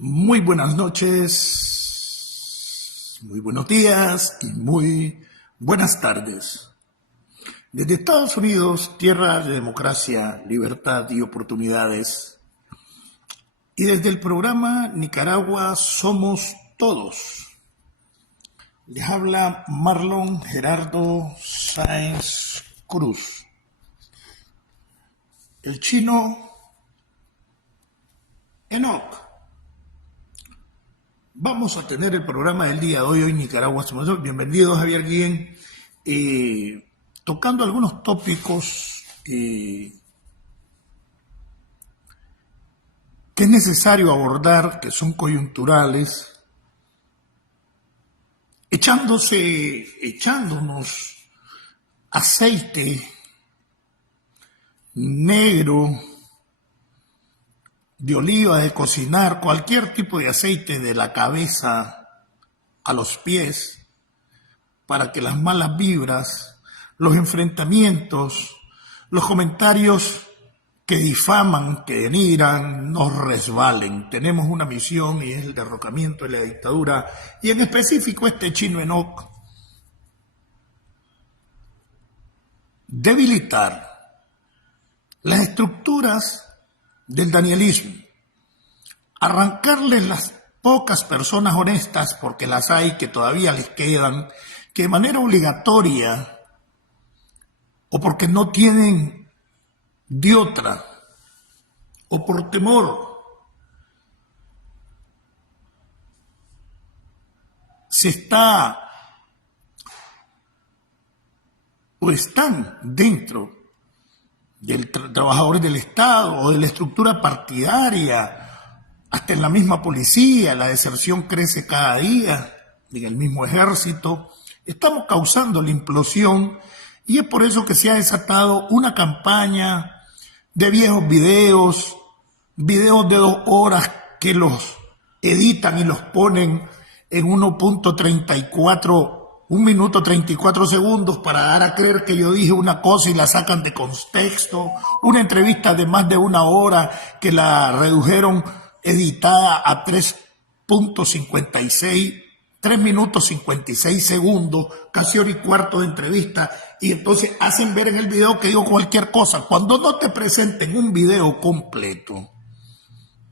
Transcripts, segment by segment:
Muy buenas noches, muy buenos días y muy buenas tardes. Desde Estados Unidos, tierra de democracia, libertad y oportunidades, y desde el programa Nicaragua Somos Todos, les habla Marlon Gerardo Sáenz Cruz. El chino Enoch. Vamos a tener el programa del día de hoy Nicaragua Somos Todos. Bienvenido, Javier Guillén. Tocando algunos tópicos que es necesario abordar, que son coyunturales, echándonos aceite negro de oliva, de cocinar, cualquier tipo de aceite de la cabeza a los pies, para que las malas vibras, los enfrentamientos, los comentarios que difaman, que denigran, nos resbalen. Tenemos una misión y es el derrocamiento de la dictadura, y en específico este chino Enoch, debilitar las estructuras del danielismo, arrancarles las pocas personas honestas, porque las hay que todavía les quedan, que de manera obligatoria o porque no tienen de otra o por temor se está o están dentro del trabajadores del Estado o de la estructura partidaria, hasta en la misma policía. La deserción crece cada día, en el mismo ejército. Estamos causando la implosión y es por eso que se ha desatado una campaña de viejos videos de 2 horas que los editan y los ponen en 1 minuto 34 segundos para dar a creer que yo dije una cosa y la sacan de contexto. Una entrevista de más de 1 hora que la redujeron editada a 3 minutos 56 segundos, casi 1 1/4 de entrevista, y entonces hacen ver en el video que digo cualquier cosa. Cuando no te presenten un video completo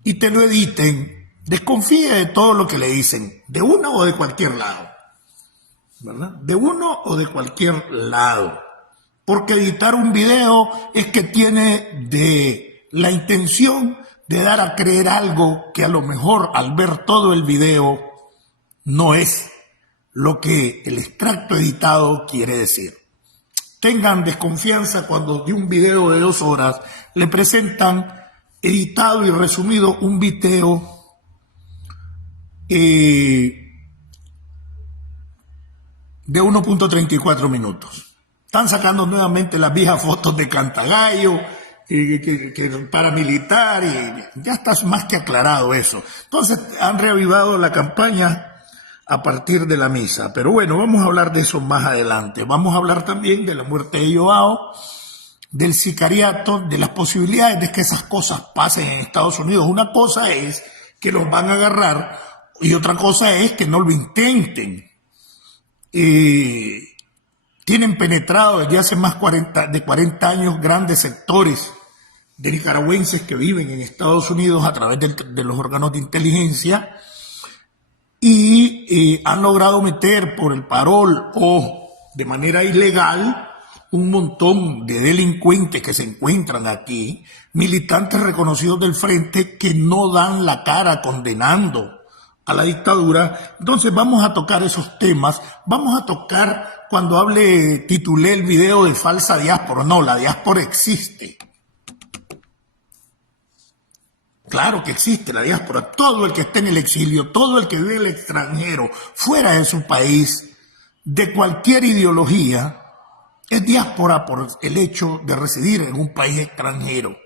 y te lo editen, desconfía de todo lo que le dicen, de uno o de cualquier lado, ¿verdad? De uno o de cualquier lado. Porque editar un video es que tiene de la intención de dar a creer algo que a lo mejor al ver todo el video no es lo que el extracto editado quiere decir. Tengan desconfianza cuando de un video de 2 horas le presentan editado y resumido un video de 1.34 minutos. Están sacando nuevamente las viejas fotos de Cantagallo, que paramilitar, y ya está más que aclarado eso. Entonces han reavivado la campaña a partir de la misa. Pero bueno, vamos a hablar de eso más adelante. Vamos a hablar también de la muerte de Joao, del sicariato, de las posibilidades de que esas cosas pasen en Estados Unidos. Una cosa es que los van a agarrar y otra cosa es que no lo intenten. Tienen penetrado desde hace más de 40 años grandes sectores de nicaragüenses que viven en Estados Unidos a través de los órganos de inteligencia, y han logrado meter por el parol o de manera ilegal un montón de delincuentes que se encuentran aquí, militantes reconocidos del frente que no dan la cara condenando a la dictadura. Entonces vamos a tocar esos temas. Vamos a tocar, cuando titulé el video de falsa diáspora. No, la diáspora existe. Claro que existe la diáspora. Todo el que está en el exilio, todo el que vive en el extranjero, fuera de su país, de cualquier ideología, es diáspora por el hecho de residir en un país extranjero.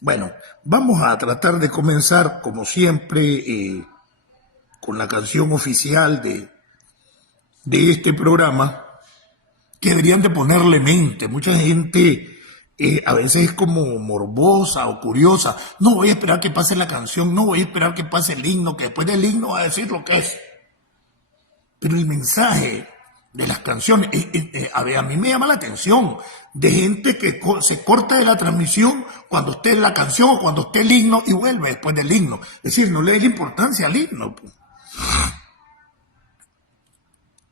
Bueno, vamos a tratar de comenzar, como siempre, con la canción oficial de este programa, que deberían de ponerle mente. Mucha gente A veces es como morbosa o curiosa. No voy a esperar que pase la canción, no voy a esperar que pase el himno, que después del himno va a decir lo que es. Pero el mensaje de las canciones, a ver, a mí me llama la atención de gente que se corta de la transmisión cuando esté la canción o cuando esté el himno y vuelve después del himno. Es decir, no le da importancia al himno. Pues.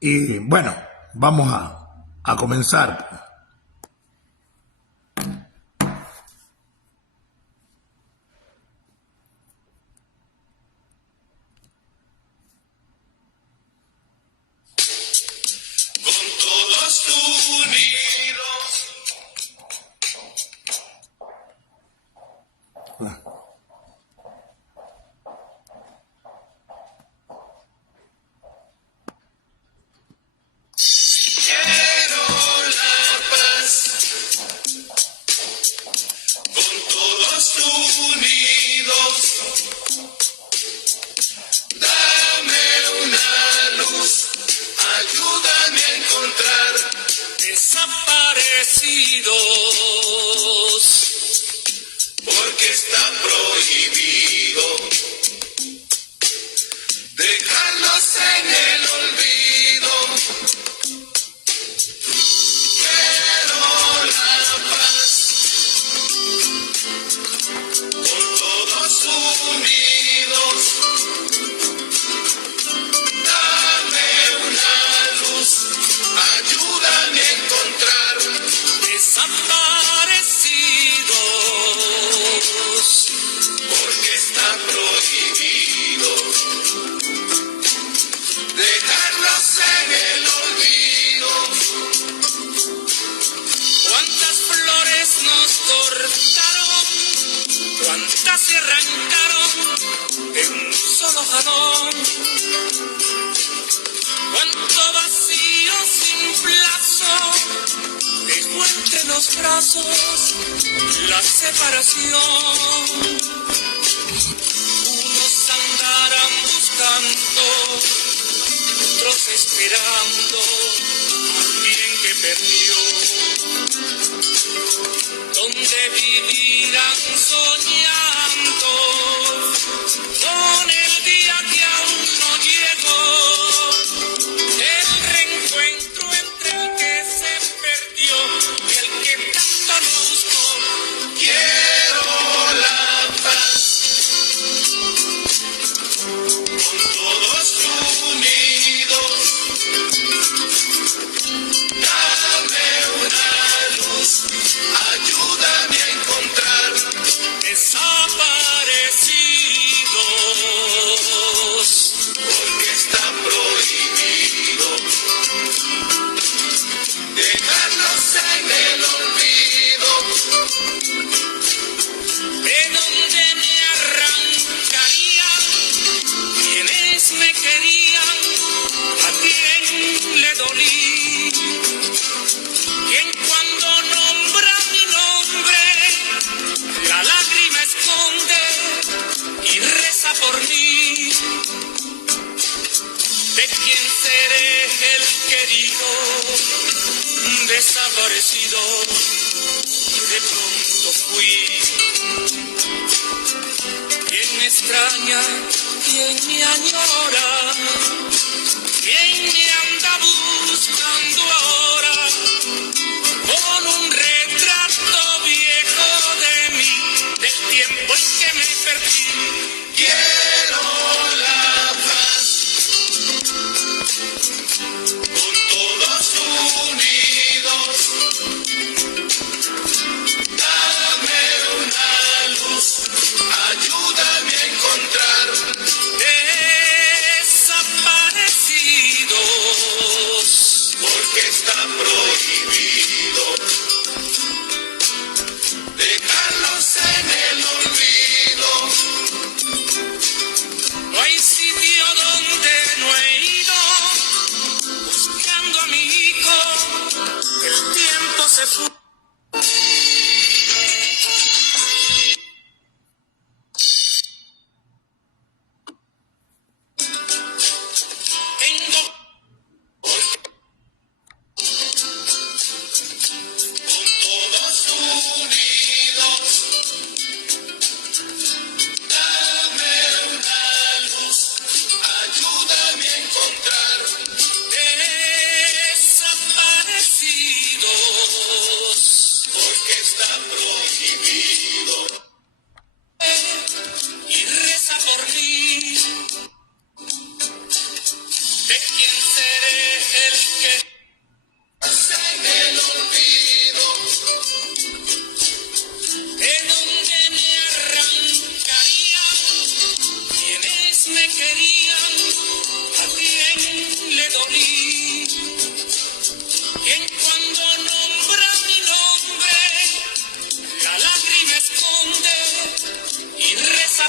Y bueno, vamos a comenzar. Pues. Porque está prohibido dejarlos en el olvido. Quiero la paz con todos unidos. Dame una luz, ayúdame a encontrar desaparecidos, porque está prohibido dejarlos en el olvido. Cuántas flores nos cortaron, cuántas se arrancaron en un solo jalón. Cuánto vacío sin plazo dejó entre los brazos la separación. Unos andarán buscando, otros esperando a alguien que perdió. Donde vivirán soñando con el día que aún no llegó. El reencuentro entre el que se perdió y el que tanto lo buscó. Quiero la paz con todos unidos. Dame una luz, ayúdame a encontrar desaparecidos, porque está prohibido dejarlos en el olvido. De donde me arrancarían quienes me querían, a quien le dolí, quien cuando nombra mi nombre la lágrima esconde y reza por mí. De quien seré el querido, desaparecido, de pronto fui. Quien me extraña, quien me añora, quien me anda buscando ahora, con un retrato viejo de mí, del tiempo en que me perdí. Quiero la paz con todos unidos. Dame una luz, ayúdame a encontrar desaparecidos, porque está prohibido dejarlos en el olvido. No hay sitio donde no he ido buscando a mi hijo. El tiempo se fue. Tengo con todos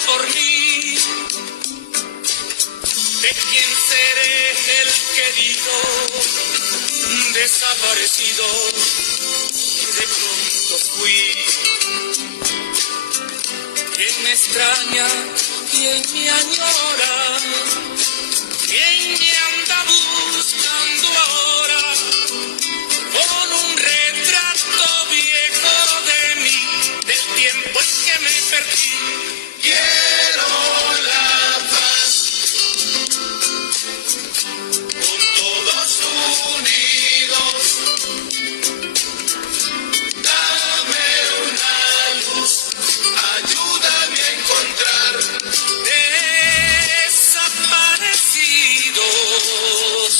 por mí, de quién seré el querido, desaparecido, y de pronto fui. ¿Quién me extraña? ¿Quién me añora? ¿Quién me anda buscando ahora con un retrato viejo de mí, del tiempo en que me perdí? Quiero la paz, con todos unidos, dame una luz, ayúdame a encontrar desaparecidos,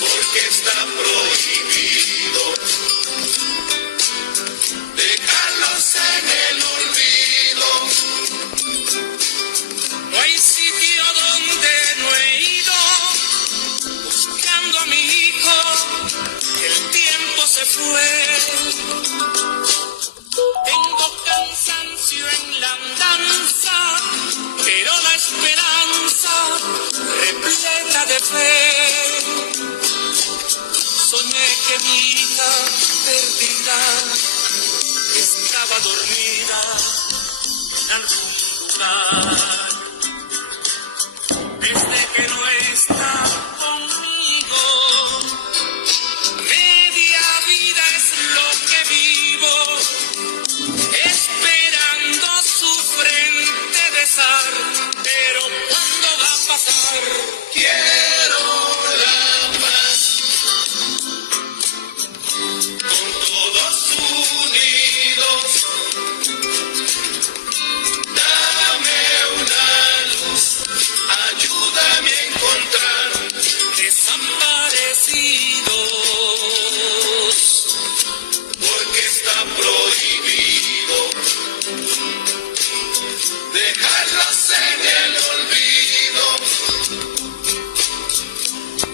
porque está prohibido dejarlos en el olvido. No hay sitio donde no he ido, buscando a mi hijo, el tiempo se fue. Tengo cansancio en la andanza, pero la esperanza repleta de fe. Soñé que mi hija perdida estaba dormida en algún lugar. Desde que no está conmigo, media vida es lo que vivo, esperando su frente besar, pero ¿cuándo va a pasar? Quiero la paz, con todos unidos, dame una luz, ayúdame a encontrar desaparecidos, porque está prohibido dejarlos en el olvido.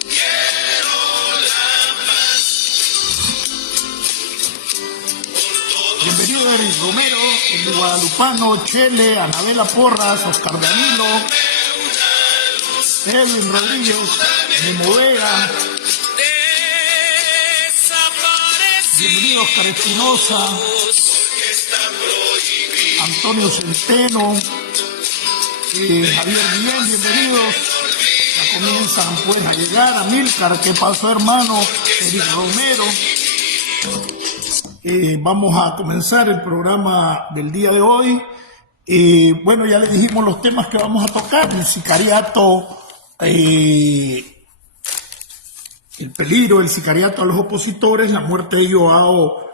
Quiero la paz, por todos. Bienvenido Eric Romero, el guadalupano, Chele, Anabela Porras, Oscar Danilo, Edwin Rodríguez, Memo Vega, bienvenido Oscar Espinosa, Porque está prohibido Antonio Centeno, Javier Guillén, bienvenidos. Ya comienzan pues a llegar. Amílcar, ¿qué pasó, hermano? Eric Romero. Vamos a comenzar el programa del día de hoy. Bueno, ya les dijimos los temas que vamos a tocar: el sicariato, el peligro del sicariato a los opositores, la muerte de Joao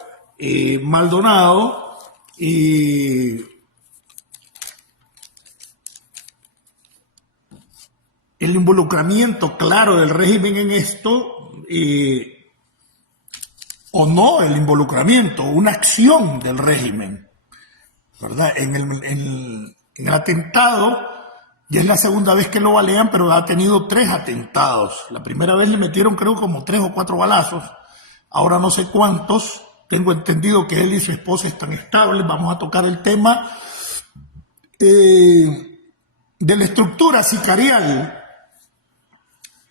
Maldonado, el involucramiento claro del régimen en esto, o no el involucramiento, una acción del régimen, ¿verdad? En el atentado, ya es la segunda vez que lo balean, pero ha tenido 3 atentados. La primera vez le metieron creo como 3 o 4 balazos, ahora no sé cuántos. Tengo entendido que él y su esposa están estables. Vamos a tocar el tema de la estructura sicarial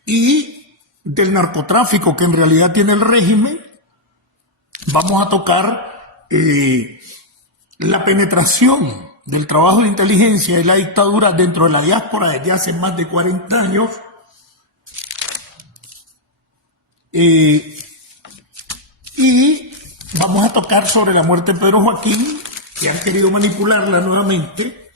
y del narcotráfico que en realidad tiene el régimen. Vamos a tocar la penetración del trabajo de inteligencia de la dictadura dentro de la diáspora desde hace más de 40 años. Y vamos a tocar sobre la muerte de Pedro Joaquín, que han querido manipularla nuevamente.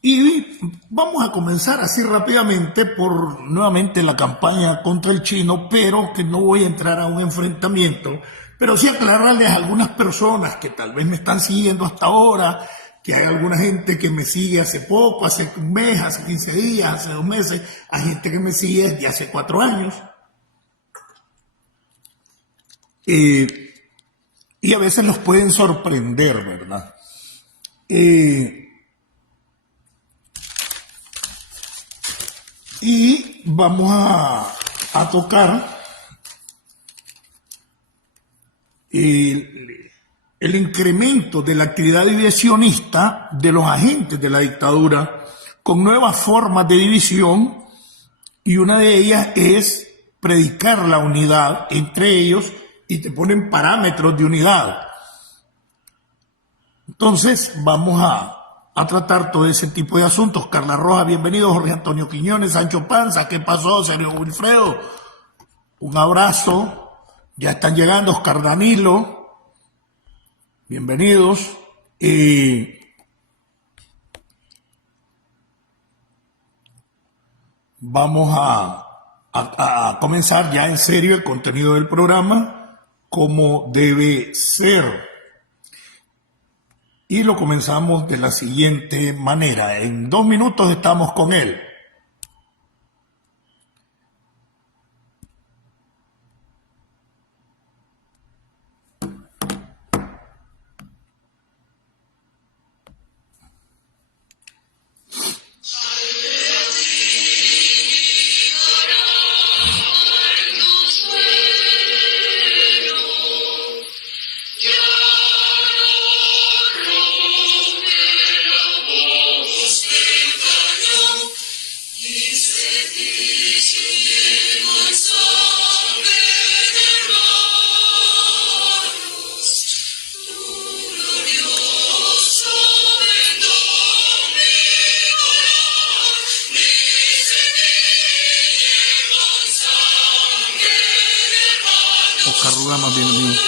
Y vamos a comenzar así rápidamente por nuevamente la campaña contra el chino, pero que no voy a entrar a un enfrentamiento, pero sí aclararles a algunas personas que tal vez me están siguiendo hasta ahora, que hay alguna gente que me sigue hace poco, hace un mes, hace 15 días, hace 2 meses, hay gente que me sigue desde hace 4 años. Y a veces los pueden sorprender, ¿verdad? Y vamos a tocar el incremento de la actividad divisionista de los agentes de la dictadura con nuevas formas de división, y una de ellas es predicar la unidad entre ellos y te ponen parámetros de unidad. Entonces vamos a tratar todo ese tipo de asuntos. Carla Roja, bienvenido. Jorge Antonio Quiñones, Sancho Panza, ¿qué pasó? Sergio Wilfredo, un abrazo. Ya están llegando. Oscar Danilo, bienvenidos. Vamos a comenzar ya en serio el contenido del programa, como debe ser. Y lo comenzamos de la siguiente manera. En 2 minutos estamos con él. Oscar Rugama, bienvenido.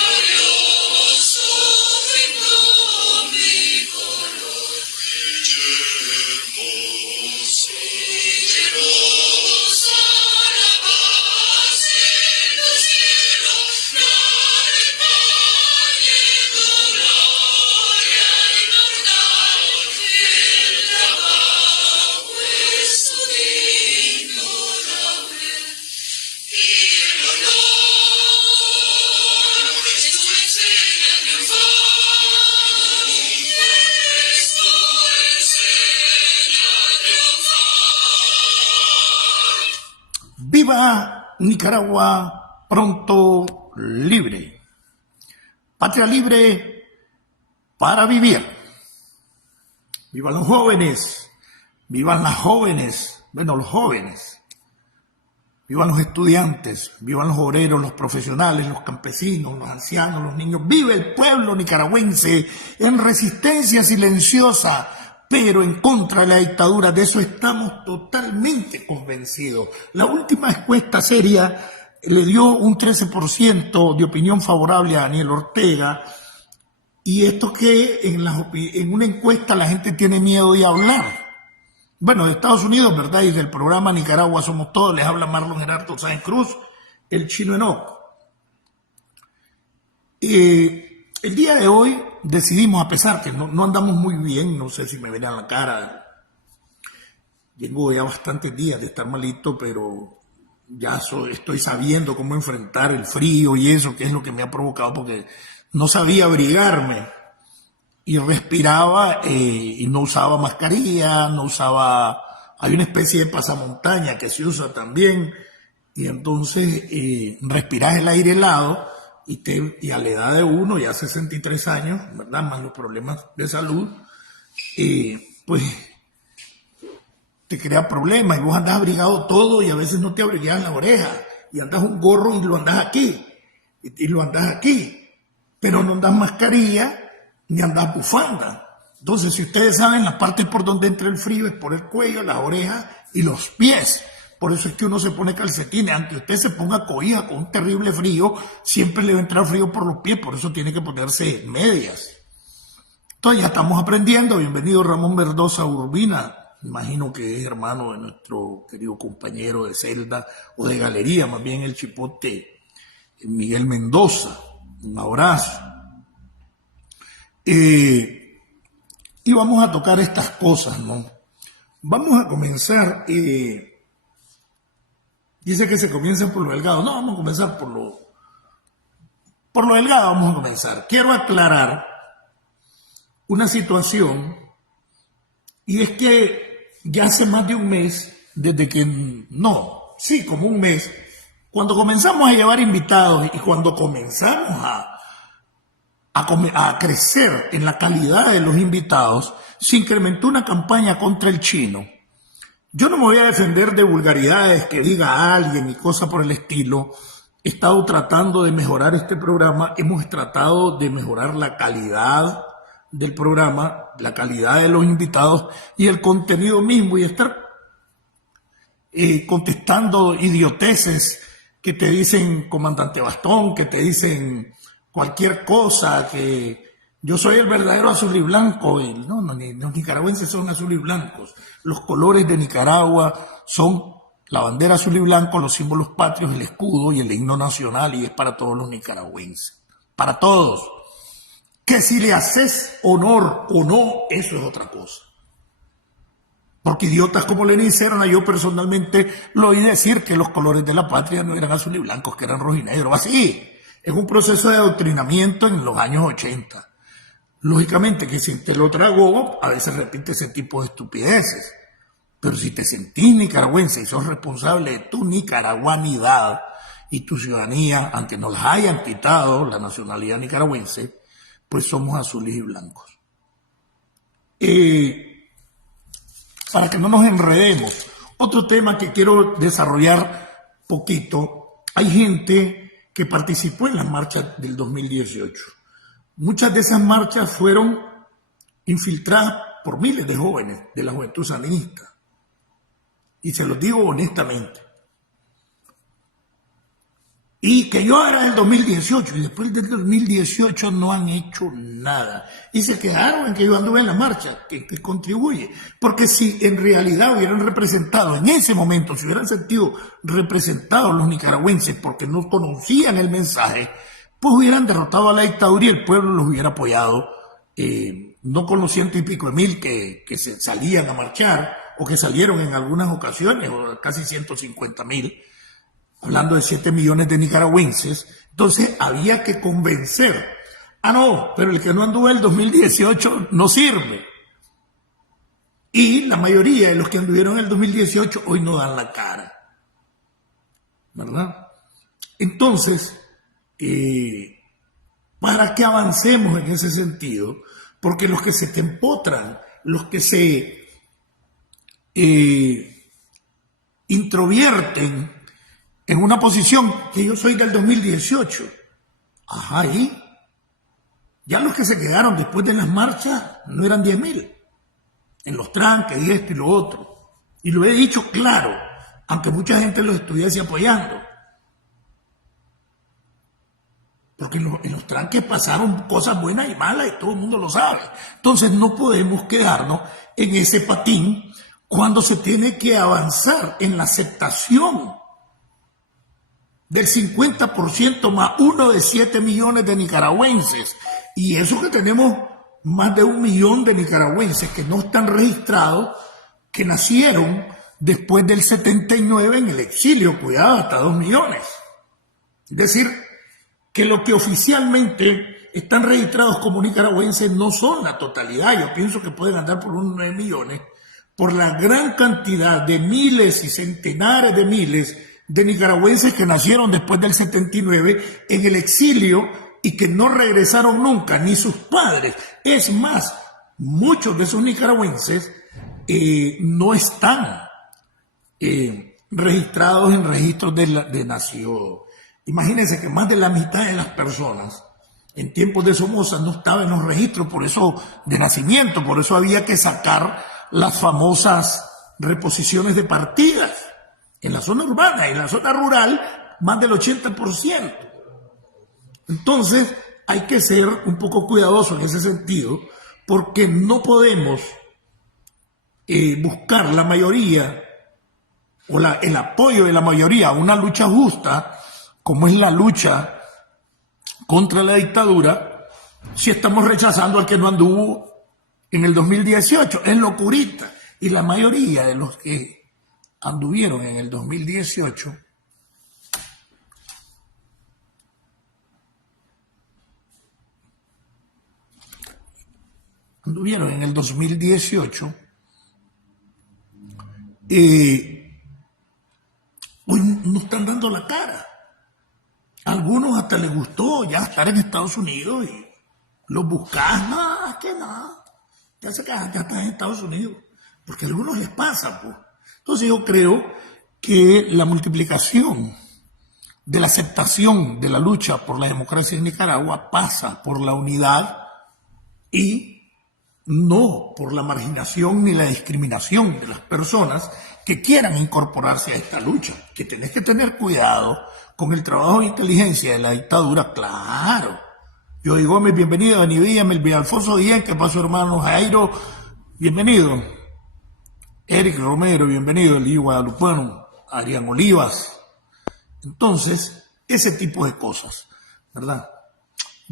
Viva Nicaragua pronto libre. Patria libre para vivir. Vivan los jóvenes. Vivan las jóvenes. Bueno, los jóvenes. Vivan los estudiantes. Vivan los obreros, los profesionales, los campesinos, los ancianos, los niños. Vive el pueblo nicaragüense en resistencia silenciosa, pero en contra de la dictadura. De eso estamos totalmente convencidos. La última encuesta seria le dio un 13% de opinión favorable a Daniel Ortega, y esto que en una encuesta la gente tiene miedo de hablar. Bueno, de Estados Unidos, ¿verdad? Y del programa Nicaragua Somos Todos les habla Marlon Gerardo Sáenz Cruz, el Chino Enoc. El día de hoy decidimos, a pesar que no andamos muy bien, no sé si me verán la cara, llevo ya bastantes días de estar malito, pero ya estoy sabiendo cómo enfrentar el frío y eso, que es lo que me ha provocado, porque no sabía abrigarme y respiraba y no usaba mascarilla, hay una especie de pasamontaña que se usa también, y entonces respiras el aire helado. Y a la edad de uno, ya 63 años, ¿verdad? Más los problemas de salud, pues te crea problemas, y vos andás abrigado todo y a veces no te abrigas en la oreja, y andas un gorro y lo andás aquí, y lo andás aquí, pero no andas mascarilla ni andas bufanda. Entonces, si ustedes saben, las partes por donde entra el frío es por el cuello, las orejas y los pies. Por eso es que uno se pone calcetines. Aunque usted se ponga cobija con un terrible frío, siempre le va a entrar frío por los pies, por eso tiene que ponerse medias. Entonces ya estamos aprendiendo. Bienvenido Ramón Verdosa Urbina, imagino que es hermano de nuestro querido compañero de celda, o de galería, más bien el chipote, Miguel Mendoza. Un abrazo. Y vamos a tocar estas cosas, ¿no? Vamos a comenzar... Dice que se comienza por lo delgado. No, vamos a comenzar por lo delgado. Vamos a comenzar. Quiero aclarar una situación, y es que ya hace más de un mes, como un mes, cuando comenzamos a llevar invitados y cuando comenzamos a a crecer en la calidad de los invitados, se incrementó una campaña contra el chino. Yo no me voy a defender de vulgaridades que diga alguien y cosas por el estilo. He estado tratando de mejorar este programa, hemos tratado de mejorar la calidad del programa, la calidad de los invitados y el contenido mismo, y estar contestando idioteces que te dicen comandante Bastón, que te dicen cualquier cosa, que yo soy el verdadero azul y blanco. No, los nicaragüenses son azul y blancos. Los colores de Nicaragua son la bandera azul y blanco, los símbolos patrios, el escudo y el himno nacional, y es para todos los nicaragüenses. Para todos. Que si le haces honor o no, eso es otra cosa. Porque idiotas como Lenín Serna, yo personalmente lo oí decir que los colores de la patria no eran azul y blancos, que eran rojo y negro. Así, es un proceso de adoctrinamiento en los años 80. Lógicamente que si te lo tragó, a veces repite ese tipo de estupideces. Pero si te sentís nicaragüense y sos responsable de tu nicaraguanidad y tu ciudadanía, aunque nos las hayan quitado la nacionalidad nicaragüense, pues somos azules y blancos. Para que no nos enredemos, otro tema que quiero desarrollar poquito, hay gente que participó en las marchas del 2018. Muchas de esas marchas fueron infiltradas por miles de jóvenes de la juventud sandinista. Y se los digo honestamente. Y que yo era del 2018, y después del 2018 no han hecho nada. Y se quedaron en que yo anduve en la marcha, que contribuye. Porque si en realidad hubieran representado, en ese momento, si hubieran sentido representados los nicaragüenses porque no conocían el mensaje, pues hubieran derrotado a la dictadura y el pueblo los hubiera apoyado, no con los 100 y pico de mil que se salían a marchar, o que salieron en algunas ocasiones, o casi 150,000, hablando de 7 millones de nicaragüenses. Entonces había que convencer. No, pero el que no anduvo en el 2018 no sirve. Y la mayoría de los que anduvieron en el 2018 hoy no dan la cara, ¿verdad? Entonces, para que avancemos en ese sentido, porque los que se te empotran, los que se introvierten en una posición que yo soy del 2018, ahí ya los que se quedaron después de las marchas no eran 10,000, en los tranques y esto y lo otro, y lo he dicho claro, aunque mucha gente los estuviese apoyando, porque en los tranques pasaron cosas buenas y malas y todo el mundo lo sabe. Entonces no podemos quedarnos en ese patín cuando se tiene que avanzar en la aceptación del 50% más uno de 7 millones de nicaragüenses. Y eso que tenemos más de 1 millón de nicaragüenses que no están registrados, que nacieron después del 79 en el exilio, cuidado, hasta 2 millones. Es decir, que lo que oficialmente están registrados como nicaragüenses no son la totalidad. Yo pienso que pueden andar por unos 9 millones, por la gran cantidad de miles y centenares de miles de nicaragüenses que nacieron después del 79 en el exilio y que no regresaron nunca, ni sus padres. Es más, muchos de esos nicaragüenses no están registrados en registros de nacido. Imagínense que más de la mitad de las personas en tiempos de Somoza no estaban en los registros, por eso de nacimiento, por eso había que sacar las famosas reposiciones de partidas en la zona urbana y en la zona rural, más del 80%. Entonces hay que ser un poco cuidadoso en ese sentido, porque no podemos buscar la mayoría o el apoyo de la mayoría a una lucha justa, como es la lucha contra la dictadura, si estamos rechazando al que no anduvo en el 2018. Es locurita. Y la mayoría de los que anduvieron en el 2018 hoy no están dando la cara. A algunos hasta les gustó ya estar en Estados Unidos los buscas, no, es que no, ya se quedan, ya están en Estados Unidos, porque a algunos les pasa, pues. Entonces yo creo que la multiplicación de la aceptación de la lucha por la democracia en Nicaragua pasa por la unidad y no por la marginación ni la discriminación de las personas que quieran incorporarse a esta lucha, que tenés que tener cuidado con el trabajo de inteligencia de la dictadura, claro. Yo digo, bienvenido a Nivilla, Melvin Alfonso Díaz, ¿qué pasó, hermano? Jairo, bienvenido. Eric Romero, bienvenido. Eli Guadalupano, Adrián Olivas. Entonces, ese tipo de cosas, ¿verdad?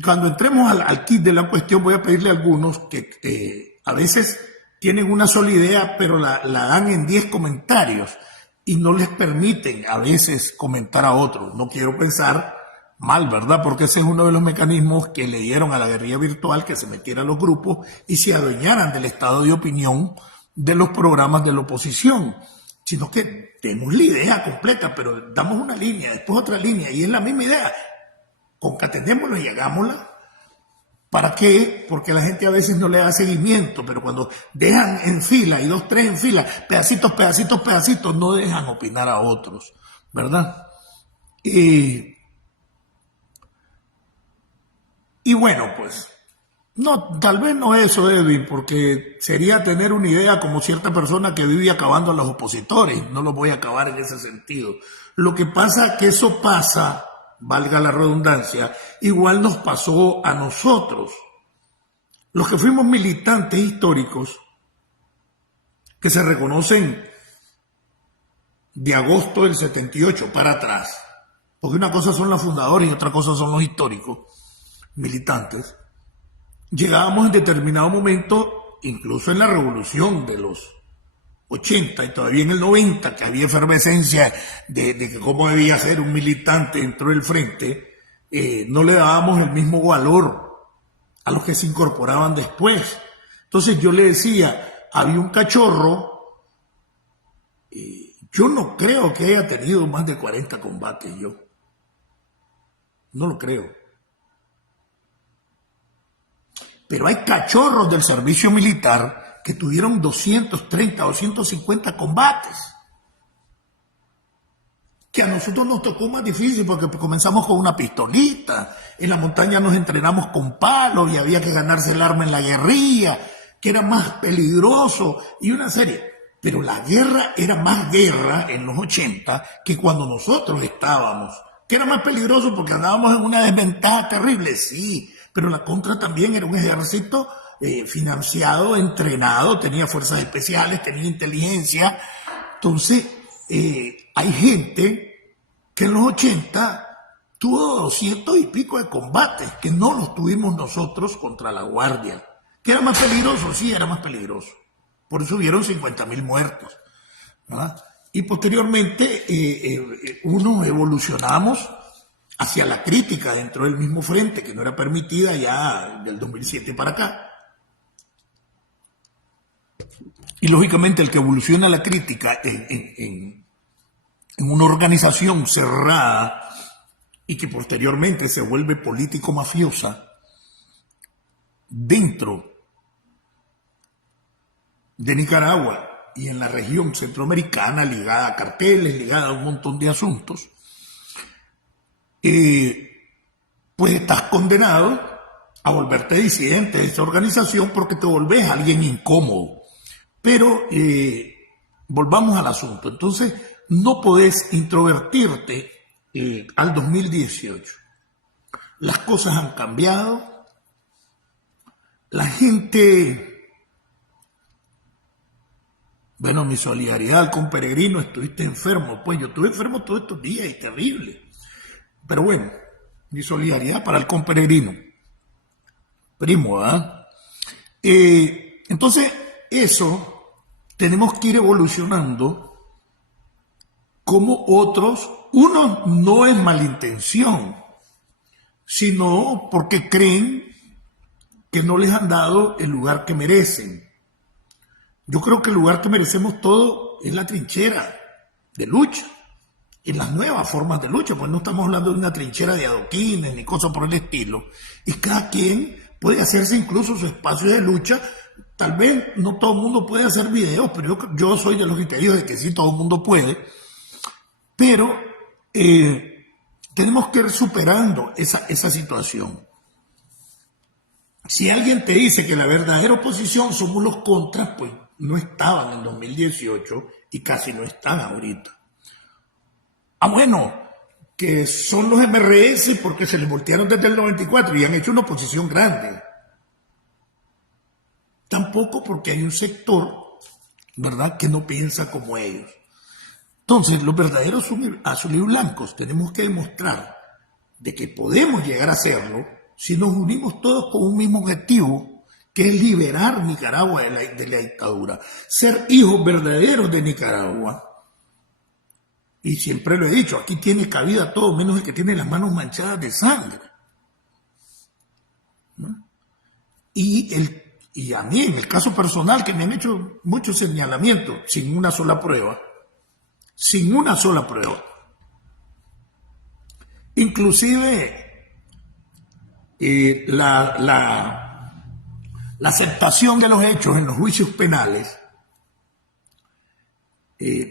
Cuando entremos al kit de la cuestión, voy a pedirle a algunos que a veces tienen una sola idea, pero la dan en 10 comentarios y no les permiten a veces comentar a otros. No quiero pensar mal, ¿verdad? Porque ese es uno de los mecanismos que le dieron a la guerrilla virtual, que se metiera a los grupos y se adueñaran del estado de opinión de los programas de la oposición. Sino que tenemos la idea completa, pero damos una línea, después otra línea, y es la misma idea. Concatenémosla y hagámosla. ¿Para qué? Porque la gente a veces no le da seguimiento, pero cuando dejan en fila, y 2, 3 en fila, pedacitos, pedacitos, pedacitos, no dejan opinar a otros, ¿verdad? Y bueno, pues, no, tal vez no eso, Edwin, porque sería tener una idea como cierta persona que vive acabando a los opositores. No los voy a acabar en ese sentido. Lo que pasa es que eso pasa, valga la redundancia, igual nos pasó a nosotros, los que fuimos militantes históricos, que se reconocen de agosto del 78 para atrás, porque una cosa son los fundadores y otra cosa son los históricos militantes. Llegábamos en determinado momento, incluso en la revolución de los 80 y todavía en el 90, que había efervescencia de que cómo debía ser un militante dentro del frente, no le dábamos el mismo valor a los que se incorporaban después. Entonces yo le decía, había un cachorro, yo no creo que haya tenido más de 40 combates yo. No lo creo. Pero hay cachorros del servicio militar que tuvieron 230, 250 combates. Que a nosotros nos tocó más difícil porque comenzamos con una pistolita. En la montaña nos entrenamos con palos y había que ganarse el arma en la guerrilla, que era más peligroso y una serie. Pero la guerra era más guerra en los 80 que cuando nosotros estábamos. Que era más peligroso porque andábamos en una desventaja terrible, sí. Pero la contra también era un ejército financiado, entrenado, tenía fuerzas especiales, tenía inteligencia. Entonces, hay gente que en los 80 tuvo 200 y pico de combates, que no los tuvimos nosotros contra la Guardia. ¿Que era más peligroso? Sí, era más peligroso. Por eso hubieron 50.000 muertos, ¿verdad? Y posteriormente, unos evolucionamos hacia la crítica dentro del mismo frente, que no era permitida ya del 2007 para acá. Y lógicamente el que evoluciona a la crítica en una organización cerrada y que posteriormente se vuelve político-mafiosa dentro de Nicaragua y en la región centroamericana, ligada a carteles, ligada a un montón de asuntos, pues estás condenado a volverte disidente de esa organización porque te volvés alguien incómodo. Pero volvamos al asunto. Entonces, no podés introvertirte al 2018. Las cosas han cambiado. La gente... Bueno, mi solidaridad con Peregrino, estuviste enfermo. Pues yo estuve enfermo todos estos días y terrible. Pero bueno, mi solidaridad para el comperegrino. Primo, ¿ah? Entonces, eso tenemos que ir evolucionando como otros. Uno no es malintención, sino porque creen que no les han dado el lugar que merecen. Yo creo que el lugar que merecemos todos es la trinchera de lucha. En las nuevas formas de lucha, pues no estamos hablando de una trinchera de adoquines ni cosas por el estilo, y cada quien puede hacerse incluso su espacio de lucha. Tal vez no todo el mundo puede hacer videos, pero yo soy de los criterios de que sí, todo el mundo puede. Pero tenemos que ir superando esa situación. Si alguien te dice que la verdadera oposición somos los contras, pues no estaban en 2018 y casi no están ahorita. Bueno, que son los MRS porque se les voltearon desde el 94 y han hecho una oposición grande. Tampoco porque hay un sector, ¿verdad?, que no piensa como ellos. Entonces, los verdaderos azul y blancos tenemos que demostrar de que podemos llegar a hacerlo si nos unimos todos con un mismo objetivo, que es liberar Nicaragua de la dictadura, ser hijos verdaderos de Nicaragua. Y siempre lo he dicho, aquí tiene cabida todo, menos el que tiene las manos manchadas de sangre, ¿no? Y a mí, en el caso personal, que me han hecho muchos señalamientos, sin una sola prueba, inclusive la aceptación de los hechos en los juicios penales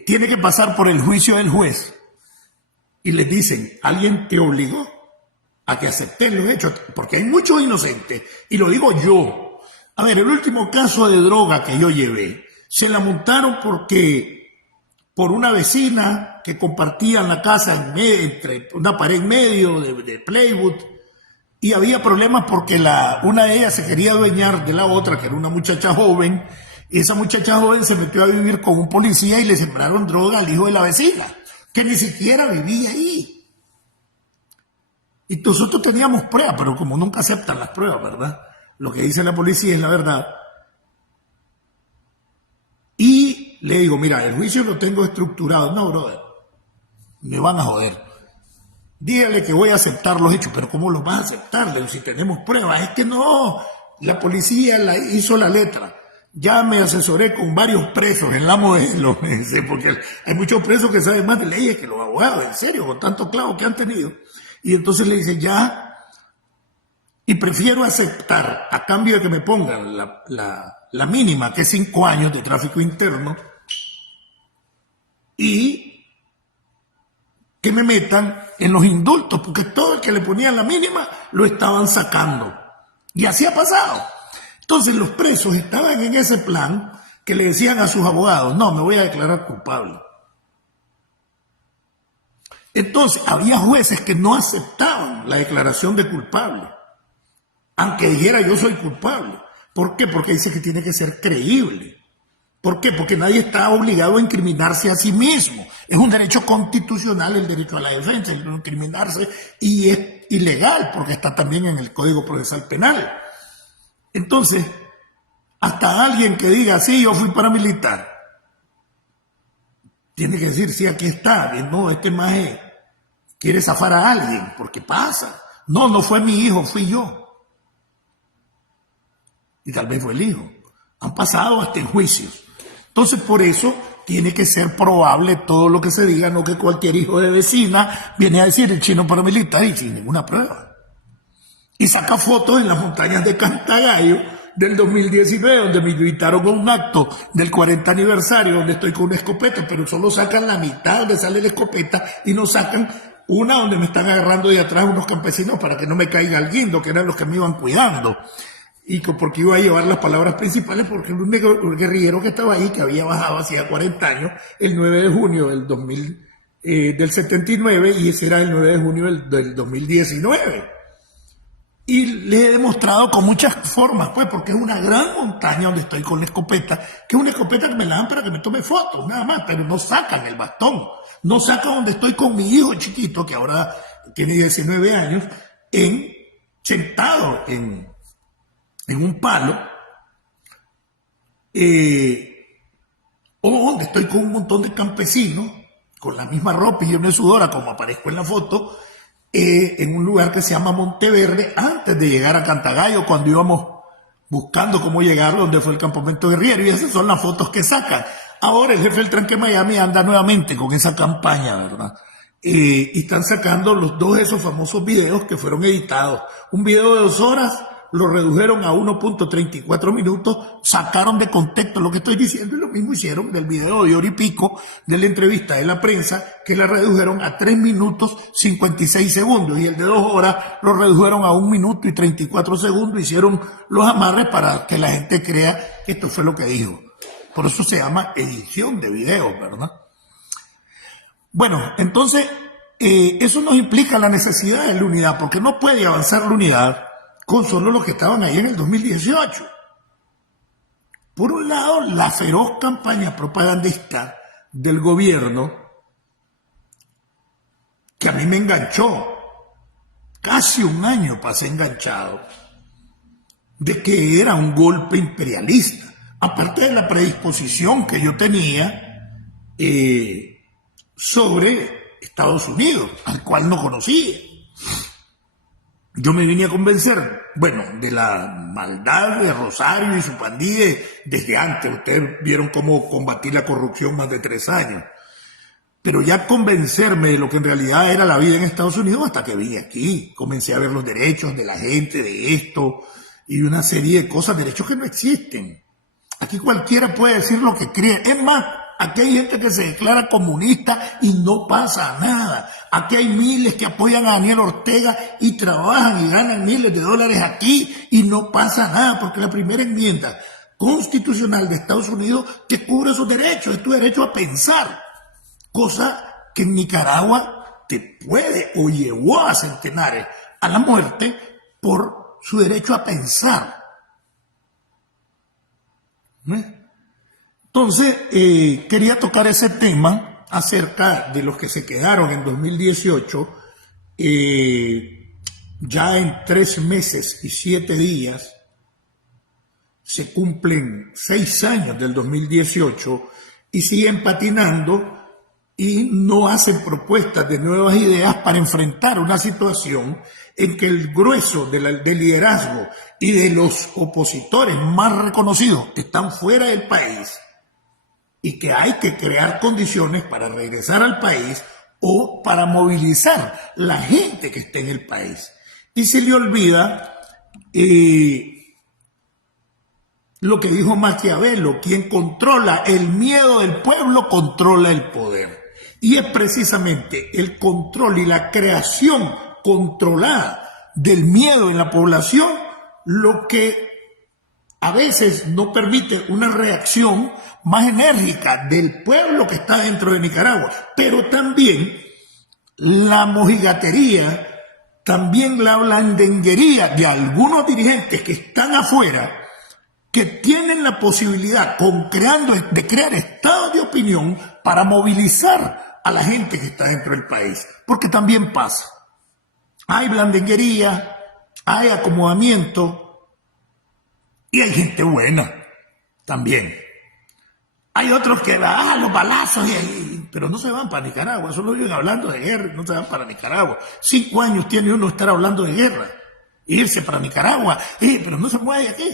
tiene que pasar por el juicio del juez y les dicen, alguien te obligó a que acepten los hechos, porque hay muchos inocentes, y lo digo yo. A ver, el último caso de droga que yo llevé, se la montaron por una vecina que compartían la casa entre una pared en medio de Playwood, y había problemas porque una de ellas se quería adueñar de la otra, que era una muchacha joven, y esa muchacha joven se metió a vivir con un policía y le sembraron droga al hijo de la vecina, que ni siquiera vivía ahí. Y nosotros teníamos pruebas, pero como nunca aceptan las pruebas, ¿verdad? Lo que dice la policía es la verdad. Y le digo, mira, el juicio lo tengo estructurado. No, brother, me van a joder. Dígale que voy a aceptar los hechos, pero ¿cómo los vas a aceptar? Si tenemos pruebas. Es que no, la policía hizo la letra. Ya me asesoré con varios presos en la modelo, porque hay muchos presos que saben más de leyes que los abogados, en serio, con tanto clavo que han tenido. Y entonces le dice, ya, y prefiero aceptar a cambio de que me pongan la mínima, que es 5 años de tráfico interno, y que me metan en los indultos, porque todo el que le ponían la mínima lo estaban sacando. Y así ha pasado. Entonces los presos estaban en ese plan que le decían a sus abogados, no, me voy a declarar culpable. Entonces había jueces que no aceptaban la declaración de culpable, aunque dijera yo soy culpable. ¿Por qué? Porque dice que tiene que ser creíble. ¿Por qué? Porque nadie está obligado a incriminarse a sí mismo. Es un derecho constitucional el derecho a la defensa, el no incriminarse, y es ilegal porque está también en el Código Procesal Penal. Entonces, hasta alguien que diga, sí, yo fui paramilitar, tiene que decir, sí, aquí está, no, este maje quiere zafar a alguien, porque pasa. No, no fue mi hijo, fui yo. Y tal vez fue el hijo. Han pasado hasta en juicios. Entonces, por eso tiene que ser probable todo lo que se diga, no que cualquier hijo de vecina viene a decir el chino paramilitar y sin ninguna prueba. Y saca fotos en las montañas de Cantagallo del 2019, donde me invitaron a un acto del 40 aniversario, donde estoy con una escopeta, pero solo sacan la mitad donde sale la escopeta y no sacan una donde me están agarrando de atrás unos campesinos para que no me caiga el guindo, que eran los que me iban cuidando. Y porque iba a llevar las palabras principales, porque el único guerrillero que estaba ahí, que había bajado hacía 40 años, el 9 de junio del 79, y ese era el 9 de junio del 2019. Y le he demostrado con muchas formas, pues, porque es una gran montaña donde estoy con la escopeta, que es una escopeta que me la dan para que me tome fotos, nada más, pero no sacan el bastón, no sacan donde estoy con mi hijo chiquito, que ahora tiene 19 años, sentado en un palo, o donde estoy con un montón de campesinos, con la misma ropa y lleno de sudora, como aparezco en la foto, en un lugar que se llama Monteverde, antes de llegar a Cantagallo, cuando íbamos buscando cómo llegar donde fue el campamento guerrillero, y esas son las fotos que sacan. Ahora el jefe del Tranque Miami anda nuevamente con esa campaña, ¿verdad? Y están sacando los dos de esos famosos videos que fueron editados. Un video de 2 horas lo redujeron a 1.34 minutos, sacaron de contexto lo que estoy diciendo y lo mismo hicieron del video de hora y pico de la entrevista de la prensa, que la redujeron a 3 minutos 56 segundos y el de 2 horas lo redujeron a 1 minuto y 34 segundos, hicieron los amarres para que la gente crea que esto fue lo que dijo. Por eso se llama edición de video, ¿verdad? Bueno, entonces eso nos implica la necesidad de la unidad, porque no puede avanzar la unidad con solo los que estaban ahí en el 2018. Por un lado, la feroz campaña propagandista del gobierno, que a mí me enganchó, casi un año pasé enganchado, de que era un golpe imperialista, aparte de la predisposición que yo tenía sobre Estados Unidos, al cual no conocía. Yo me vine a convencer, bueno, de la maldad de Rosario y su pandilla desde antes. Ustedes vieron cómo combatir la corrupción más de 3 años. Pero ya convencerme de lo que en realidad era la vida en Estados Unidos hasta que vine aquí. Comencé a ver los derechos de la gente, de esto, y una serie de cosas, derechos que no existen. Aquí cualquiera puede decir lo que cree. Es más, aquí hay gente que se declara comunista y no pasa nada. Aquí hay miles que apoyan a Daniel Ortega y trabajan y ganan miles de dólares aquí y no pasa nada, porque la primera enmienda constitucional de Estados Unidos te cubre esos derechos, es tu derecho a pensar, cosa que en Nicaragua te puede o llevó a centenares a la muerte por su derecho a pensar. Entonces, quería tocar ese tema acerca de los que se quedaron en 2018, ya en 3 meses y 7 días, se cumplen 6 años del 2018 y siguen patinando y no hacen propuestas de nuevas ideas para enfrentar una situación en que el grueso del liderazgo y de los opositores más reconocidos están fuera del país y que hay que crear condiciones para regresar al país o para movilizar la gente que esté en el país. Y se le olvida lo que dijo Maquiavelo: quien controla el miedo del pueblo controla el poder. Y es precisamente el control y la creación controlada del miedo en la población lo que a veces no permite una reacción más enérgica del pueblo que está dentro de Nicaragua. Pero también la mojigatería, también la blandenguería de algunos dirigentes que están afuera, que tienen la posibilidad de crear estados de opinión para movilizar a la gente que está dentro del país. Porque también pasa. Hay blandenguería, hay acomodamiento y hay gente buena también. Hay otros que los balazos, pero no se van para Nicaragua, solo viven hablando de guerra, no se van para Nicaragua. 5 años tiene uno estar hablando de guerra, irse para Nicaragua, pero no se mueve aquí.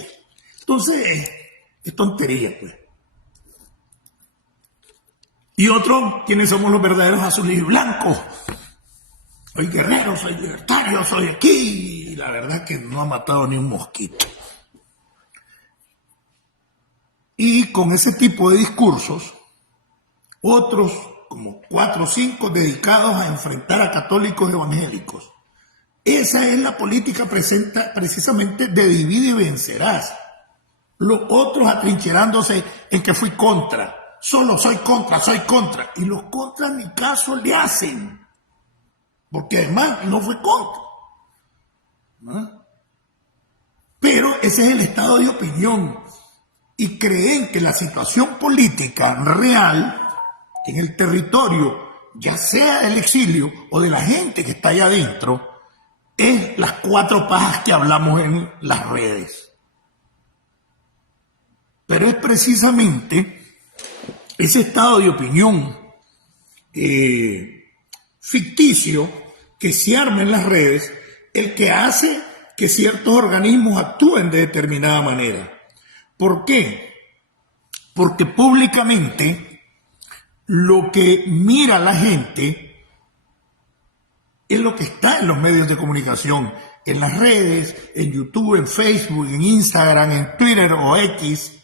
Entonces, es tontería, pues. Y otros, ¿quiénes somos los verdaderos azules y blancos? Soy guerrero, soy libertario, soy aquí. Y la verdad es que no ha matado ni un mosquito. Y con ese tipo de discursos, otros, como 4 o 5, dedicados a enfrentar a católicos evangélicos. Esa es la política precisamente de divide y vencerás. Los otros atrincherándose en que fui contra. Solo soy contra, soy contra. Y los contras ni caso le hacen. Porque además no fue contra. ¿No? Pero ese es el estado de opinión. Y creen que la situación política real en el territorio, ya sea del exilio o de la gente que está allá adentro, es las 4 pajas que hablamos en las redes. Pero es precisamente ese estado de opinión ficticio que se arma en las redes el que hace que ciertos organismos actúen de determinada manera. ¿Por qué? Porque públicamente lo que mira la gente es lo que está en los medios de comunicación. en las redes, en YouTube, en Facebook, en Instagram, en Twitter o X,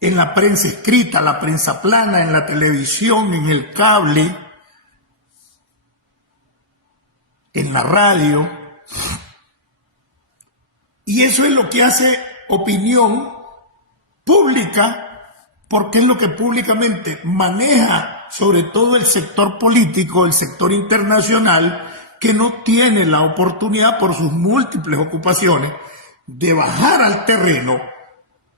en la prensa escrita, la prensa plana, en la televisión, en el cable, en la radio. Y eso es lo que hace opinión pública, porque es lo que públicamente maneja sobre todo el sector político, el sector internacional, que no tiene la oportunidad por sus múltiples ocupaciones de bajar al terreno,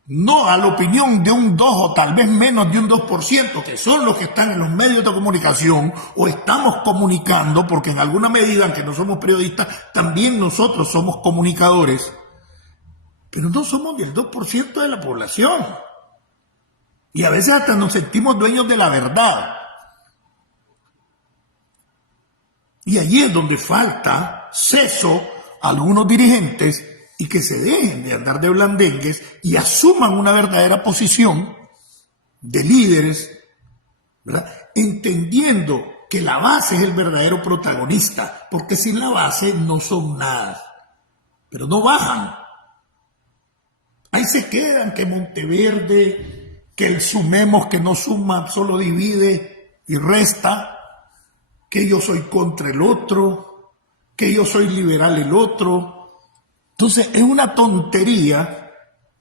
no a la opinión de un 2 o tal vez menos de un 2%, que son los que están en los medios de comunicación o estamos comunicando, porque en alguna medida, aunque no somos periodistas, también nosotros somos comunicadores, pero no somos del 2% de la población. Y a veces hasta nos sentimos dueños de la verdad. Y allí es donde falta seso a algunos dirigentes y que se dejen de andar de blandengues y asuman una verdadera posición de líderes, ¿verdad? Entendiendo que la base es el verdadero protagonista, porque sin la base no son nada, pero no bajan. Ahí se quedan, que Monteverde, que el sumemos que no suma, solo divide y resta, que yo soy contra el otro, que yo soy liberal el otro. Entonces es una tontería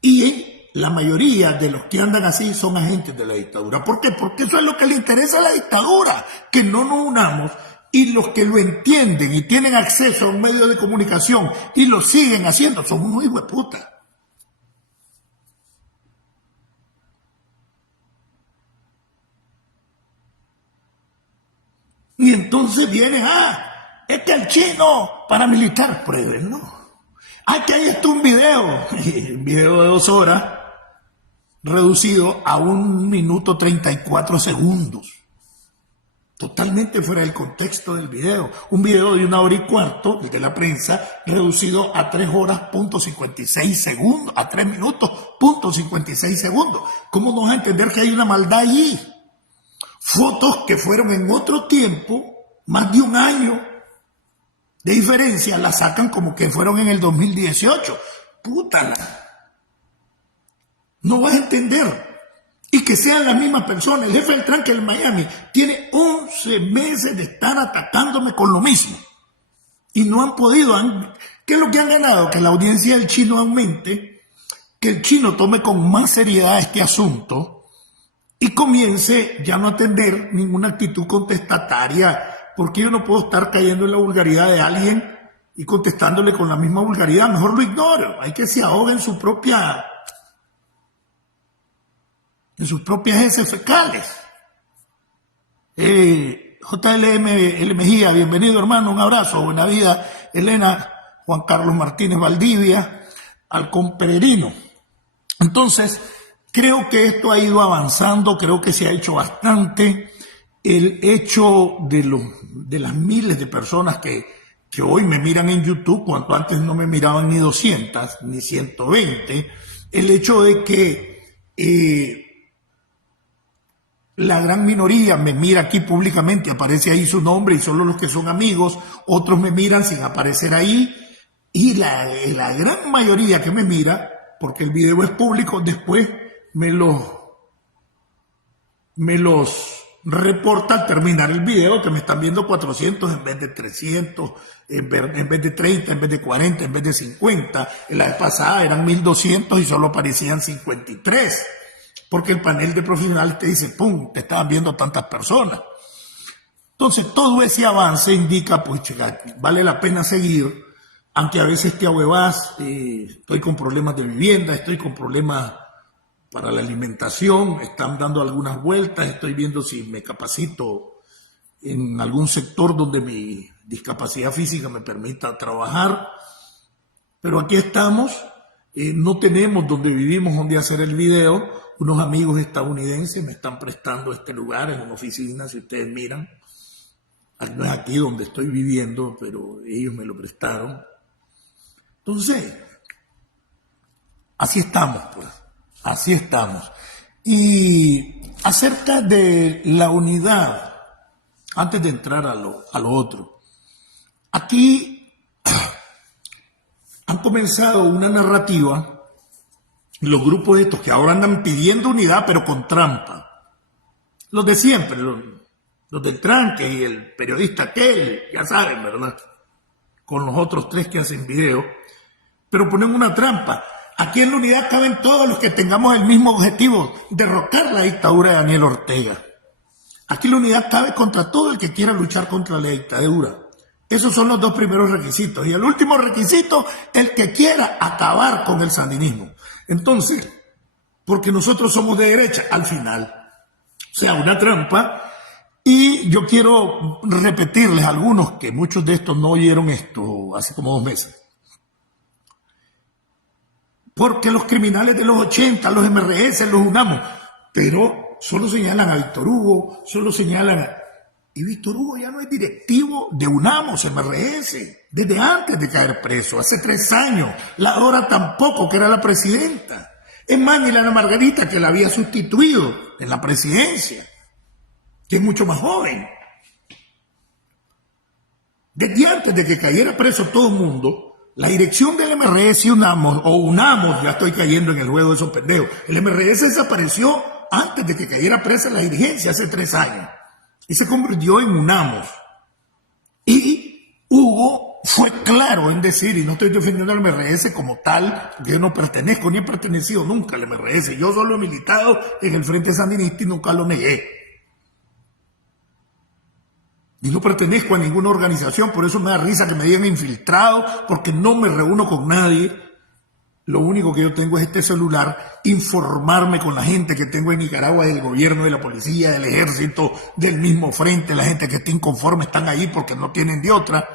y la mayoría de los que andan así son agentes de la dictadura. ¿Por qué? Porque eso es lo que le interesa a la dictadura, que no nos unamos, y los que lo entienden y tienen acceso a un medio de comunicación y lo siguen haciendo son unos hijos de puta. Y entonces viene, es que el chino paramilitar, prueben, ¿no? Que ahí está un video de 2 horas, reducido a 1 minuto 34 segundos. Totalmente fuera del contexto del video. Un video de 1 hora y cuarto, el de la prensa, reducido a 3 horas, 56 segundos, a 3 minutos, 56 segundos. ¿Cómo no vas a entender que hay una maldad allí? Fotos que fueron en otro tiempo, más de 1 año de diferencia, las sacan como que fueron en el 2018. Pútala. No vas a entender. Y que sean las mismas personas. El jefe del tranque en Miami tiene 11 meses de estar atacándome con lo mismo. Y no han podido. ¿Qué es lo que han ganado? Que la audiencia del chino aumente, que el chino tome con más seriedad este asunto y comience ya no a tener ninguna actitud contestataria, porque yo no puedo estar cayendo en la vulgaridad de alguien y contestándole con la misma vulgaridad. Mejor lo ignoro. Hay que se ahogue en sus propias heces fecales. JLM Mejía, bienvenido hermano, un abrazo, buena vida. Elena, Juan Carlos Martínez Valdivia, Halcón Peregrino. Entonces, creo que esto ha ido avanzando, creo que se ha hecho bastante. El hecho de las miles de personas que hoy me miran en YouTube, cuando antes no me miraban ni 200, ni 120, el hecho de que la gran minoría me mira aquí públicamente, aparece ahí su nombre y solo los que son amigos, otros me miran sin aparecer ahí, y la gran mayoría que me mira, porque el video es público, después me los reporta al terminar el video que me están viendo 400 en vez de 300, en vez de 30, en vez de 40, en vez de 50. La vez pasada eran 1200 y solo aparecían 53, porque el panel de profesionales te dice, ¡pum!, te estaban viendo tantas personas. Entonces todo ese avance indica, pues chica, vale la pena seguir, aunque a veces te ahuevas, estoy con problemas de vivienda, estoy con problemas para la alimentación, están dando algunas vueltas, estoy viendo si me capacito en algún sector donde mi discapacidad física me permita trabajar, pero aquí estamos, no tenemos donde vivimos donde hacer el video. Unos amigos estadounidenses me están prestando este lugar en una oficina, si ustedes miran, no es aquí donde estoy viviendo, pero ellos me lo prestaron. Entonces, así estamos, pues. Así estamos. Y acerca de la unidad, antes de entrar a lo otro, aquí han comenzado una narrativa, los grupos estos que ahora andan pidiendo unidad pero con trampa. Los de siempre, los del tranque y el periodista aquel, ya saben, ¿verdad? Con los otros tres que hacen video, pero ponen una trampa. Aquí en la unidad caben todos los que tengamos el mismo objetivo, derrocar la dictadura de Daniel Ortega. Aquí la unidad cabe contra todo el que quiera luchar contra la dictadura. Esos son los dos primeros requisitos. Y el último requisito, el que quiera acabar con el sandinismo. Entonces, porque nosotros somos de derecha, al final, o sea, una trampa. Y yo quiero repetirles a algunos que muchos de estos no oyeron esto hace como 2 meses. Porque los criminales de los 80, los MRS, los UNAMO, pero solo señalan a Víctor Hugo, solo señalan a... Y Víctor Hugo ya no es directivo de UNAMOS, MRS, desde antes de caer preso, hace 3 años. La Dora tampoco, que era la presidenta. Es más, ni la Ana Margarita, que la había sustituido en la presidencia, que es mucho más joven. Desde antes de que cayera preso todo el mundo, la dirección del MRS y UNAMOS, ya estoy cayendo en el juego de esos pendejos, el MRS desapareció antes de que cayera presa la dirigencia hace 3 años y se convirtió en UNAMOS. Y Hugo fue claro en decir, y no estoy defendiendo al MRS como tal, porque yo no pertenezco ni he pertenecido nunca al MRS, yo solo he militado en el Frente Sandinista y nunca lo negué. Y no pertenezco a ninguna organización, por eso me da risa que me digan infiltrado, porque no me reúno con nadie. Lo único que yo tengo es este celular, informarme con la gente que tengo en Nicaragua, del gobierno, de la policía, del ejército, del mismo frente, la gente que está inconforme, están ahí porque no tienen de otra.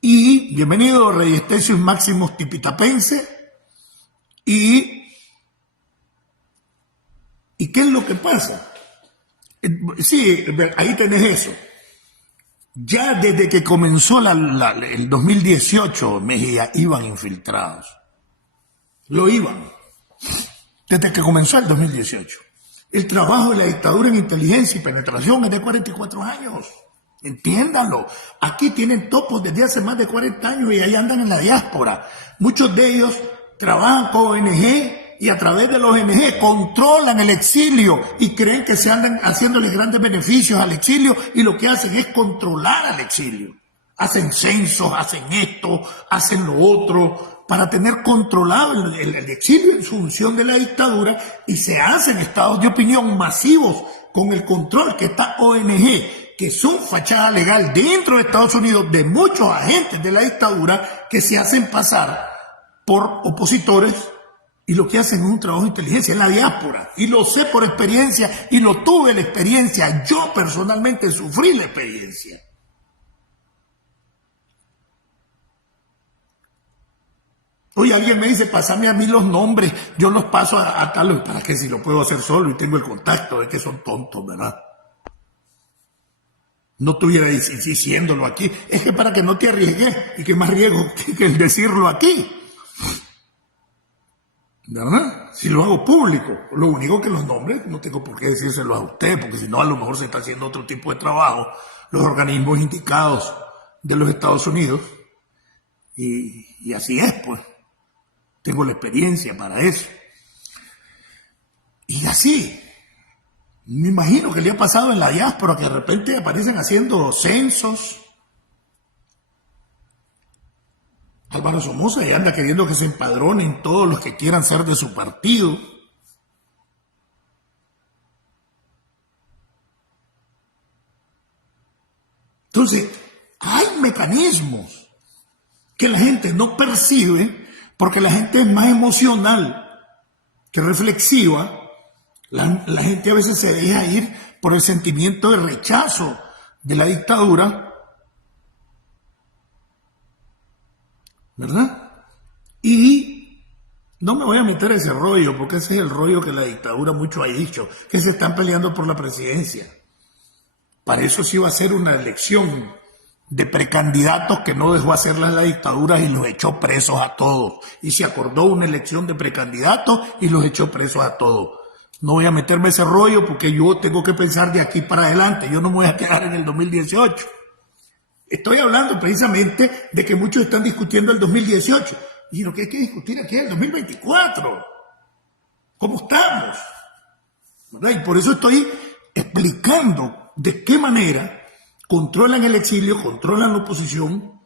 Y bienvenido Rey Estesios Máximos Tipitapense. ¿Y qué es lo que pasa? Sí, ahí tenés eso. Ya desde que comenzó el 2018, Mejía, iban infiltrados. Lo iban. Desde que comenzó el 2018. El trabajo de la dictadura en inteligencia y penetración es de 44 años. Entiéndanlo. Aquí tienen topos desde hace más de 40 años y ahí andan en la diáspora. Muchos de ellos trabajan con ONG y a través de los ONG controlan el exilio y creen que se andan haciéndole grandes beneficios al exilio y lo que hacen es controlar al exilio. Hacen censos, hacen esto, hacen lo otro, para tener controlado el exilio en función de la dictadura y se hacen estados de opinión masivos con el control que esta ONG, que son fachada legal dentro de Estados Unidos de muchos agentes de la dictadura que se hacen pasar por opositores. Y lo que hacen es un trabajo de inteligencia en la diáspora. Y lo sé por experiencia y lo tuve la experiencia. Yo personalmente sufrí la experiencia. Oye, alguien me dice, pásame a mí los nombres. Yo los paso a tal, para que si lo puedo hacer solo y tengo el contacto. Es que son tontos, ¿verdad? No estuviera diciéndolo aquí. Es que para que no te arriesgues y que más riesgo que el decirlo aquí. ¿Verdad? Si lo hago público, lo único que los nombres, no tengo por qué decírselos a usted, porque si no a lo mejor se está haciendo otro tipo de trabajo, los organismos indicados de los Estados Unidos, y así es, pues, tengo la experiencia para eso. Y así, me imagino que le ha pasado en la diáspora, que de repente aparecen haciendo censos. Álvaro Somoza ya anda queriendo que se empadronen todos los que quieran ser de su partido. Entonces, hay mecanismos que la gente no percibe porque la gente es más emocional que reflexiva. La gente a veces se deja ir por el sentimiento de rechazo de la dictadura, ¿verdad? Y no me voy a meter ese rollo, porque ese es el rollo que la dictadura mucho ha dicho, que se están peleando por la presidencia. Para eso sí va a ser una elección de precandidatos que no dejó hacerlas la dictadura y los echó presos a todos. Y se acordó una elección de precandidatos y los echó presos a todos. No voy a meterme ese rollo porque yo tengo que pensar de aquí para adelante. Yo no me voy a quedar en el 2018. Estoy hablando precisamente de que muchos están discutiendo el 2018. Y lo que hay que discutir aquí es el 2024. ¿Cómo estamos? ¿Verdad? Y por eso estoy explicando de qué manera controlan el exilio, controlan la oposición,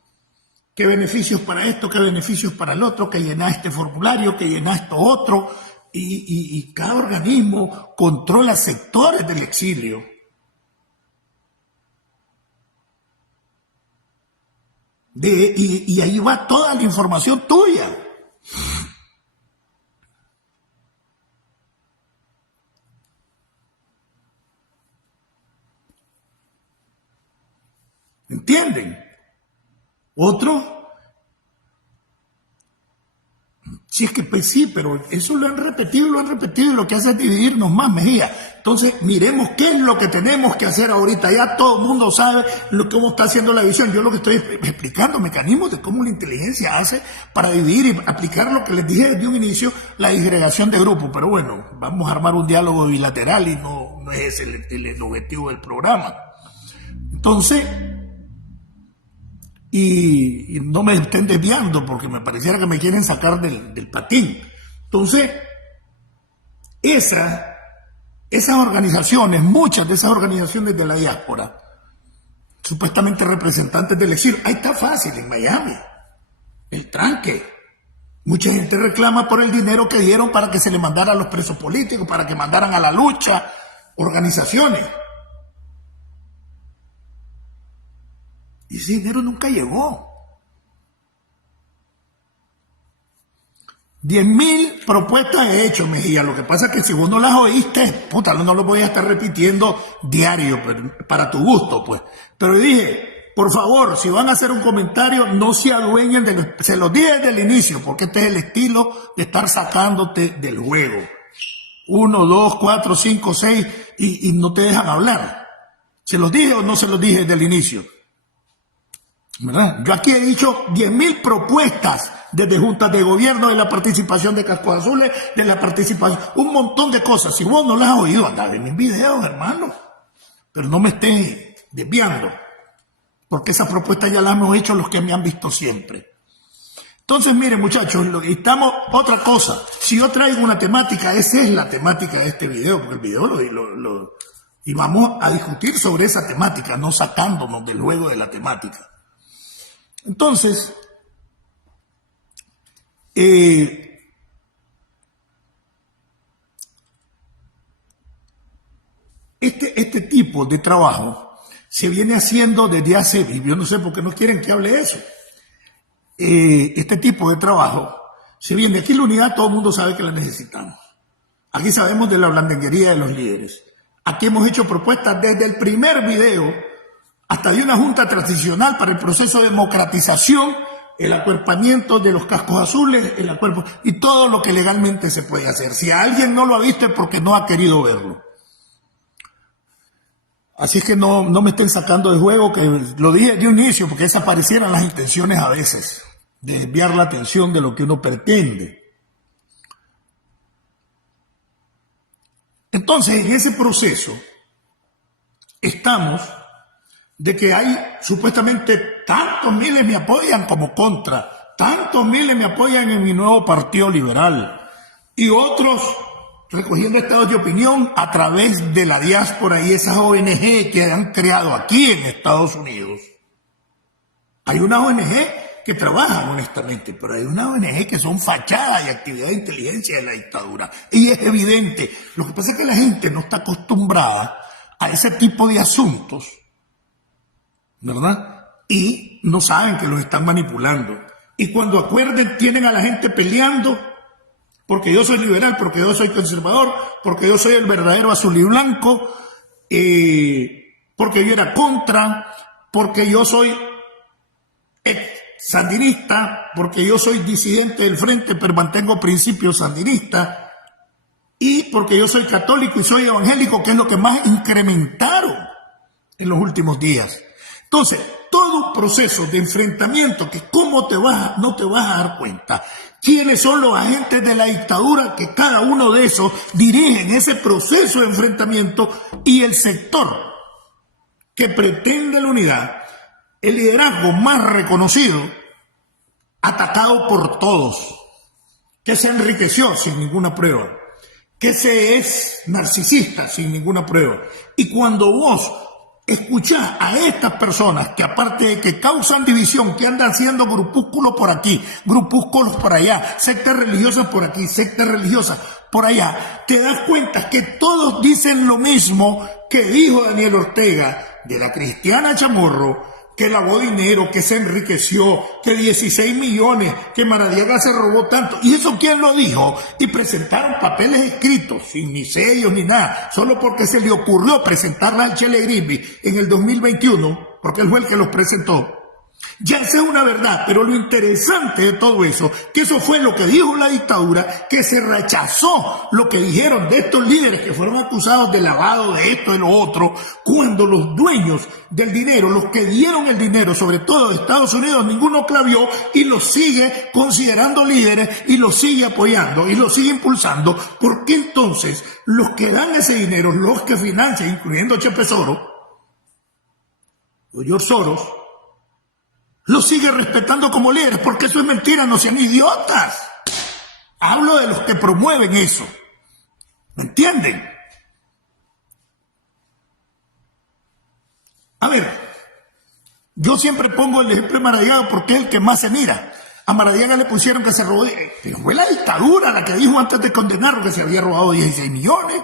qué beneficios para esto, qué beneficios para el otro, que llena este formulario, que llena esto otro, y cada organismo controla sectores del exilio. Y ahí va toda la información tuya. ¿Entienden? Otro, si es que pues sí, pero eso lo han repetido y lo que hace es dividirnos más, Mejía. Entonces, miremos qué es lo que tenemos que hacer ahorita. Ya todo el mundo sabe cómo está haciendo la visión. Yo lo que estoy explicando, mecanismos de cómo la inteligencia hace para dividir y aplicar lo que les dije desde un inicio, la disgregación de grupos. Pero bueno, vamos a armar un diálogo bilateral y no es ese el objetivo del programa. Entonces, y no me estén desviando porque me pareciera que me quieren sacar del patín. Entonces, esas organizaciones, muchas de esas organizaciones de la diáspora, supuestamente representantes del exilio, ahí está fácil en Miami, el tranque. Mucha gente reclama por el dinero que dieron para que se le mandara a los presos políticos, para que mandaran a la lucha, organizaciones. Y ese dinero nunca llegó. 10.000 propuestas he hecho, Mejía. Lo que pasa es que si vos no las oíste, puta, no lo voy a estar repitiendo diario, para tu gusto, pues. Pero dije, por favor, si van a hacer un comentario, no se adueñen se los dije desde el inicio, porque este es el estilo de estar sacándote del juego. 1, 2, 4, 5, 6, y no te dejan hablar. ¿Se los dije o no se los dije desde el inicio? ¿Verdad? Yo aquí he dicho 10.000 propuestas desde juntas de gobierno, de la participación de Cascos Azules, de la participación, un montón de cosas. Si vos no las has oído, andá en mis videos, hermano. Pero no me estén desviando, porque esas propuestas ya las hemos hecho los que me han visto siempre. Entonces, miren, muchachos, estamos otra cosa. Si yo traigo una temática, esa es la temática de este video, porque el video y vamos a discutir sobre esa temática, no sacándonos del juego de la temática. Entonces, este tipo de trabajo se viene haciendo desde hace, yo no sé por qué no quieren que hable eso. Este tipo de trabajo se viene, aquí en la unidad todo el mundo sabe que la necesitamos. Aquí sabemos de la blandenguería de los líderes. Aquí hemos hecho propuestas desde el primer video hasta de una junta transicional para el proceso de democratización, el acuerpamiento de los cascos azules, y todo lo que legalmente se puede hacer. Si alguien no lo ha visto es porque no ha querido verlo. Así es que no me estén sacando de juego, que lo dije de un inicio, porque esas parecieran las intenciones a veces, de desviar la atención de lo que uno pretende. Entonces, en ese proceso estamos de que hay supuestamente tantos miles me apoyan como contra, tantos miles me apoyan en mi nuevo partido liberal y otros recogiendo estados de opinión a través de la diáspora y esas ONG que han creado aquí en Estados Unidos. Hay una ONG que trabajan honestamente, pero hay una ONG que son fachadas y actividad de inteligencia de la dictadura. Y es evidente, lo que pasa es que la gente no está acostumbrada a ese tipo de asuntos, ¿verdad? Y no saben que los están manipulando. Y cuando acuerden, tienen a la gente peleando porque yo soy liberal, porque yo soy conservador, porque yo soy el verdadero azul y blanco, porque yo era contra, porque yo soy sandinista, porque yo soy disidente del frente, pero mantengo principios sandinistas, y porque yo soy católico y soy evangélico, que es lo que más incrementaron en los últimos días. Entonces, todo un proceso de enfrentamiento que no te vas a dar cuenta quiénes son los agentes de la dictadura, que cada uno de esos dirigen ese proceso de enfrentamiento, y el sector que pretende la unidad el liderazgo más reconocido, atacado por todos, que se enriqueció sin ninguna prueba, que se es narcisista sin ninguna prueba. Y cuando vos escuchás a estas personas que aparte de que causan división, que andan haciendo grupúsculos por aquí, grupúsculos por allá, sectas religiosas por aquí, sectas religiosas por allá, te das cuenta que todos dicen lo mismo que dijo Daniel Ortega de la Cristiana Chamorro, que lavó dinero, que se enriqueció, que 16 millones, que Maradiaga se robó tanto. ¿Y eso quién lo dijo? Y presentaron papeles escritos, sin ni sellos ni nada, solo porque se le ocurrió presentarla al Chele Grimby en el 2021, porque él fue el que los presentó. Ya esa es una verdad, pero lo interesante de todo eso, que eso fue lo que dijo la dictadura, que se rechazó lo que dijeron de estos líderes que fueron acusados de lavado, de esto, de lo otro, cuando los dueños del dinero, los que dieron el dinero, sobre todo de Estados Unidos, ninguno clavió y los sigue considerando líderes y los sigue apoyando y los sigue impulsando. ¿Por qué entonces los que dan ese dinero, los que financian, incluyendo Chepe Soros o George Soros, los sigue respetando como líderes? Porque eso es mentira, no sean idiotas. Hablo de los que promueven eso. ¿Me entienden? A ver, yo siempre pongo el ejemplo de Maradiaga porque es el que más se mira. A Maradiaga le pusieron que se robó, pero fue la dictadura la que dijo antes de condenarlo que se había robado 16 millones,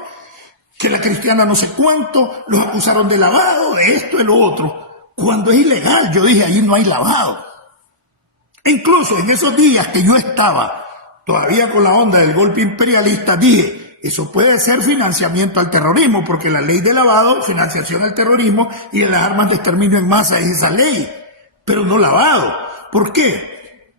que la Cristiana no sé cuánto, los acusaron de lavado, de esto, de lo otro. Cuando es ilegal, yo dije, ahí no hay lavado. E incluso en esos días que yo estaba todavía con la onda del golpe imperialista, dije, eso puede ser financiamiento al terrorismo, porque la ley de lavado, financiación al terrorismo y de las armas de exterminio en masa es esa ley, pero no lavado. ¿Por qué?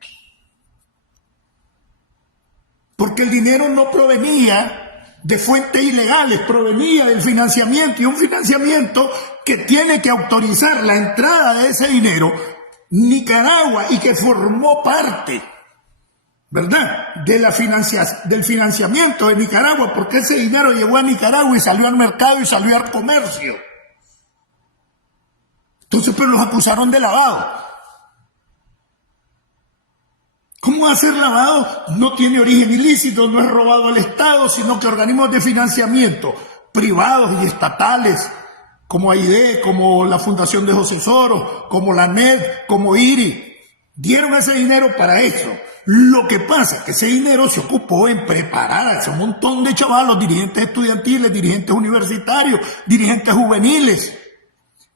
Porque el dinero no provenía de fuentes ilegales, provenía del financiamiento, y un financiamiento que tiene que autorizar la entrada de ese dinero Nicaragua y que formó parte, ¿verdad?, de del financiamiento de Nicaragua, porque ese dinero llegó a Nicaragua y salió al mercado y salió al comercio. Entonces, pero los acusaron de lavado. ¿Cómo va a ser lavado? No tiene origen ilícito, no es robado al Estado, sino que organismos de financiamiento privados y estatales, como AID, como la Fundación de José Soros, como la NED, como IRI, dieron ese dinero para eso. Lo que pasa es que ese dinero se ocupó en preparar a ese montón de chavalos, dirigentes estudiantiles, dirigentes universitarios, dirigentes juveniles,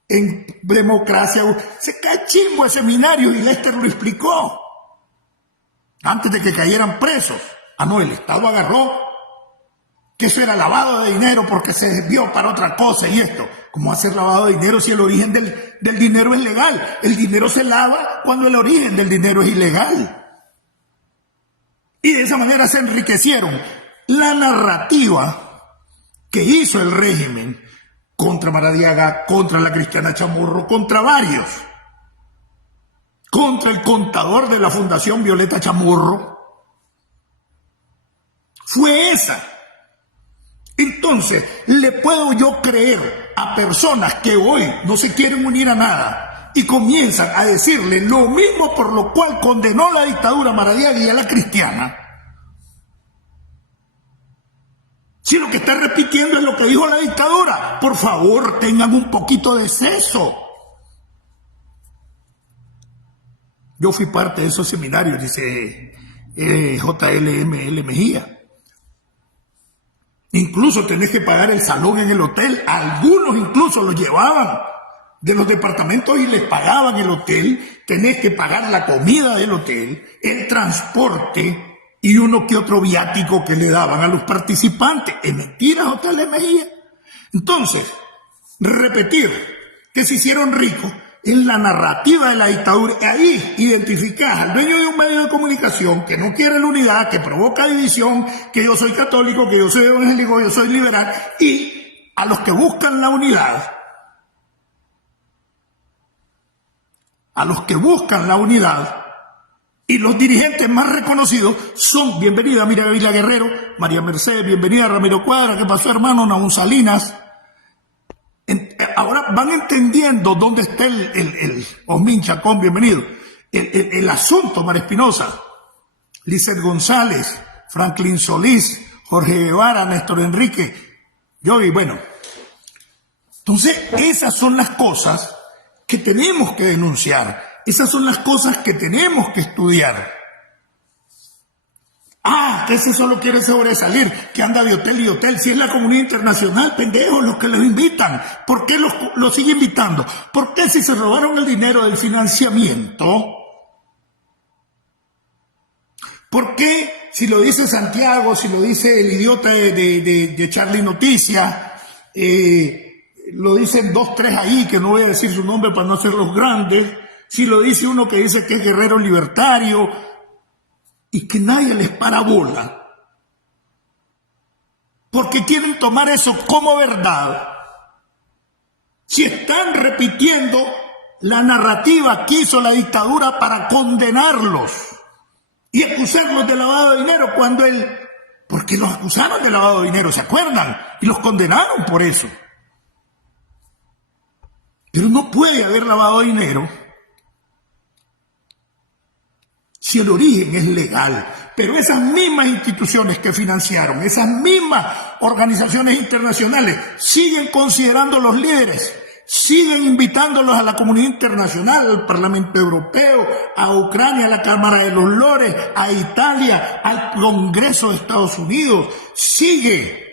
en democracia. Se cae chimbo ese seminario y Lester lo explicó antes de que cayeran presos. Ah, no, el Estado agarró que eso era lavado de dinero porque se desvió para otra cosa y esto. ¿Cómo hacer lavado de dinero si el origen del dinero es legal? El dinero se lava cuando el origen del dinero es ilegal. Y de esa manera se enriquecieron. La narrativa que hizo el régimen contra Maradiaga, contra la Cristiana Chamorro, contra varios, contra el contador de la Fundación Violeta Chamorro, fue esa. Entonces, ¿le puedo yo creer a personas que hoy no se quieren unir a nada y comienzan a decirle lo mismo por lo cual condenó la dictadura a Maradiaga y a la Cristiana? Si lo que está repitiendo es lo que dijo la dictadura, por favor, tengan un poquito de seso. Yo fui parte de esos seminarios, dice JLML Mejía. Incluso tenés que pagar el salón en el hotel. Algunos incluso los llevaban de los departamentos y les pagaban el hotel. Tenés que pagar la comida del hotel, el transporte y uno que otro viático que le daban a los participantes. ¿Es mentira, JL Mejía? Entonces, repetir que se hicieron ricos en la narrativa de la dictadura. Ahí identificás al dueño de un medio de comunicación que no quiere la unidad, que provoca división, que yo soy católico, que yo soy evangélico, yo soy liberal, y a los que buscan la unidad, y los dirigentes más reconocidos son, bienvenida Miriam Vila Guerrero, María Mercedes, bienvenida Ramiro Cuadra, ¿qué pasó hermano? Naún Salinas, ahora van entendiendo dónde está el Osmin Chacón, bienvenido, el asunto, María Espinosa, Lizeth González, Franklin Solís, Jorge Guevara, Néstor Enrique, Yogi, bueno. Entonces, esas son las cosas que tenemos que denunciar, esas son las cosas que tenemos que estudiar. Que ese solo quiere sobresalir, que anda de hotel y hotel. Si es la comunidad internacional, pendejos, los que los invitan. ¿Por qué los sigue invitando? ¿Por qué si se robaron el dinero del financiamiento? ¿Por qué si lo dice Santiago, si lo dice el idiota de Charlie Noticias, lo dicen 2, 3 ahí, que no voy a decir su nombre para no hacerlos grandes, si lo dice uno que dice que es guerrero libertario, y que nadie les para bola, porque quieren tomar eso como verdad, si están repitiendo la narrativa que hizo la dictadura para condenarlos y acusarlos de lavado de dinero, porque los acusaron de lavado de dinero, ¿se acuerdan? Y los condenaron por eso. Pero no puede haber lavado de dinero si el origen es legal. Pero esas mismas instituciones que financiaron, esas mismas organizaciones internacionales, siguen considerando los líderes, siguen invitándolos a la comunidad internacional, al Parlamento Europeo, a Ucrania, a la Cámara de los Lores, a Italia, al Congreso de Estados Unidos, sigue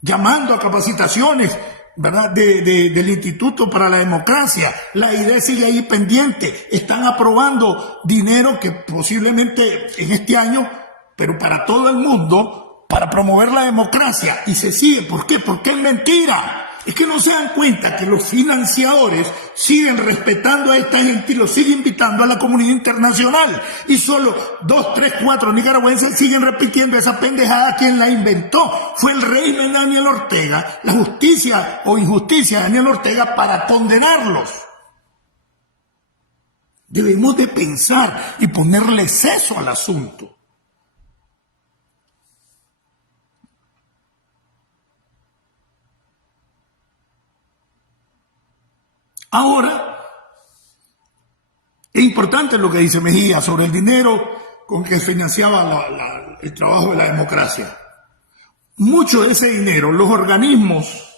llamando a capacitaciones, ¿verdad? Del Instituto para la Democracia. La idea sigue ahí pendiente. Están aprobando dinero que posiblemente en este año, pero para todo el mundo, para promover la democracia. Y se sigue. ¿Por qué? Porque es mentira. Es que no se dan cuenta que los financiadores siguen respetando a esta gente y los siguen invitando a la comunidad internacional. Y solo 2, 3, 4 nicaragüenses siguen repitiendo esa pendejada. Quien la inventó fue el régimen de Daniel Ortega, la justicia o injusticia de Daniel Ortega para condenarlos. Debemos de pensar y ponerle seso al asunto. Ahora, es importante lo que dice Mejía sobre el dinero con que financiaba el trabajo de la democracia. Mucho de ese dinero, los organismos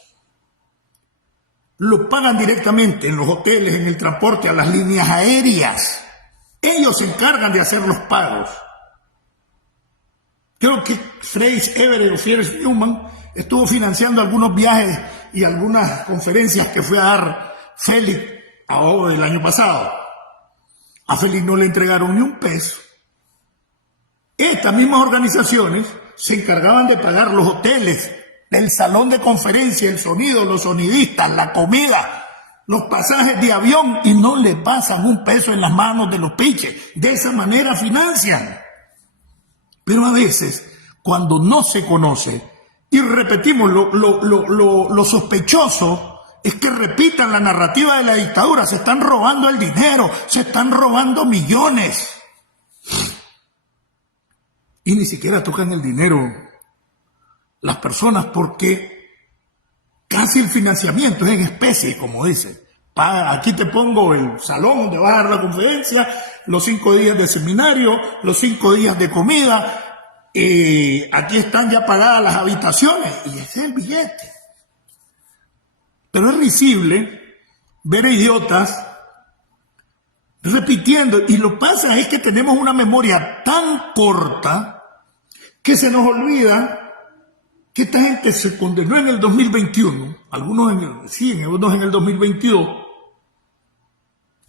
lo pagan directamente en los hoteles, en el transporte, a las líneas aéreas. Ellos se encargan de hacer los pagos. Creo que Freys Everett o Fierce Newman estuvo financiando algunos viajes y algunas conferencias que fue a dar Félix el año pasado. A Félix no le entregaron ni un peso. Estas mismas organizaciones se encargaban de pagar los hoteles, el salón de conferencia, el sonido, los sonidistas, la comida, los pasajes de avión, y no le pasan un peso en las manos de los piches. De esa manera financian. Pero a veces, cuando no se conoce, y repetimos, lo sospechoso es que repitan la narrativa de la dictadura. Se están robando el dinero, se están robando millones. Y ni siquiera tocan el dinero las personas, porque casi el financiamiento es en especie, como dice. Aquí te pongo el salón donde vas a dar la conferencia, los 5 días de seminario, los 5 días de comida, aquí están ya pagadas las habitaciones, y ese es el billete. Pero es risible ver a idiotas repitiendo, y lo que pasa es que tenemos una memoria tan corta que se nos olvida que esta gente se condenó en el 2021, algunos en el 2022,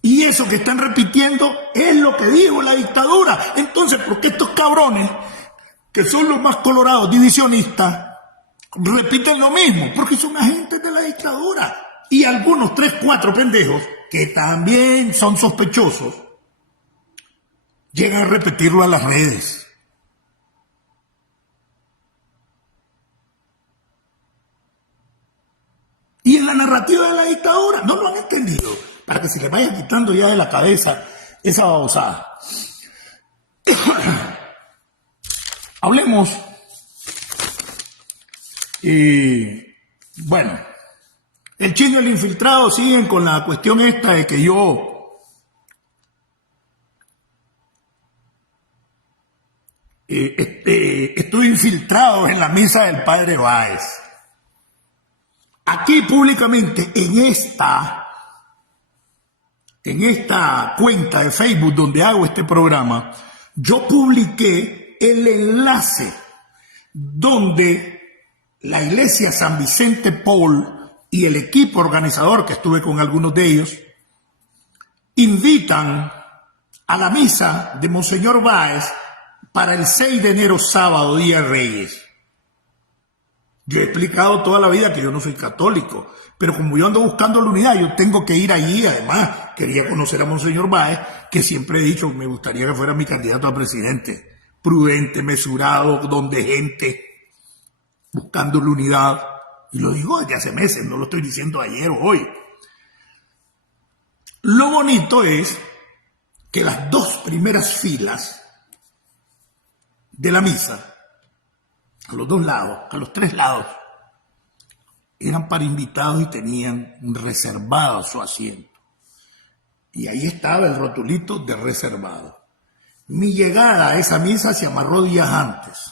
y eso que están repitiendo es lo que dijo la dictadura. Entonces, ¿por qué estos cabrones, que son los más colorados, divisionistas, repiten lo mismo? Porque son agentes de la dictadura. Y algunos 3, 4 pendejos, que también son sospechosos, llegan a repetirlo a las redes. Y en la narrativa de la dictadura no lo han entendido, para que se les vaya quitando ya de la cabeza esa babosada. Hablemos, bueno, El Chino y el infiltrado siguen con la cuestión esta de que yo estoy infiltrado en la misa del padre Báez. Aquí públicamente en esta cuenta de Facebook donde hago este programa, yo publiqué el enlace donde la iglesia San Vicente Paul y el equipo organizador, que estuve con algunos de ellos, invitan a la misa de Monseñor Báez para el 6 de enero, sábado, Día de Reyes. Yo he explicado toda la vida que yo no soy católico, pero como yo ando buscando la unidad, yo tengo que ir allí. Además, quería conocer a Monseñor Báez, que siempre he dicho que me gustaría que fuera mi candidato a presidente. Prudente, mesurado, donde gente, buscando la unidad. Y lo digo desde hace meses, no lo estoy diciendo ayer o hoy. Lo bonito es que las dos primeras filas de la misa, a los dos lados, a los tres lados, eran para invitados y tenían reservado su asiento. Y ahí estaba el rotulito de reservado. Mi llegada a esa misa se amarró días antes.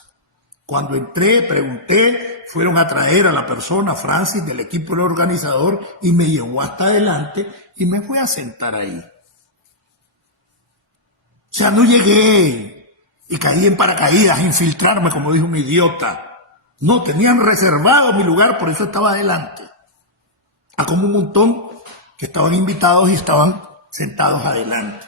Cuando entré, pregunté, fueron a traer a la persona, Francis, del equipo del organizador, y me llevó hasta adelante y me fui a sentar ahí. O sea, no llegué y caí en paracaídas a infiltrarme, como dijo un idiota. No, tenían reservado mi lugar, por eso estaba adelante. A como un montón que estaban invitados y estaban sentados adelante.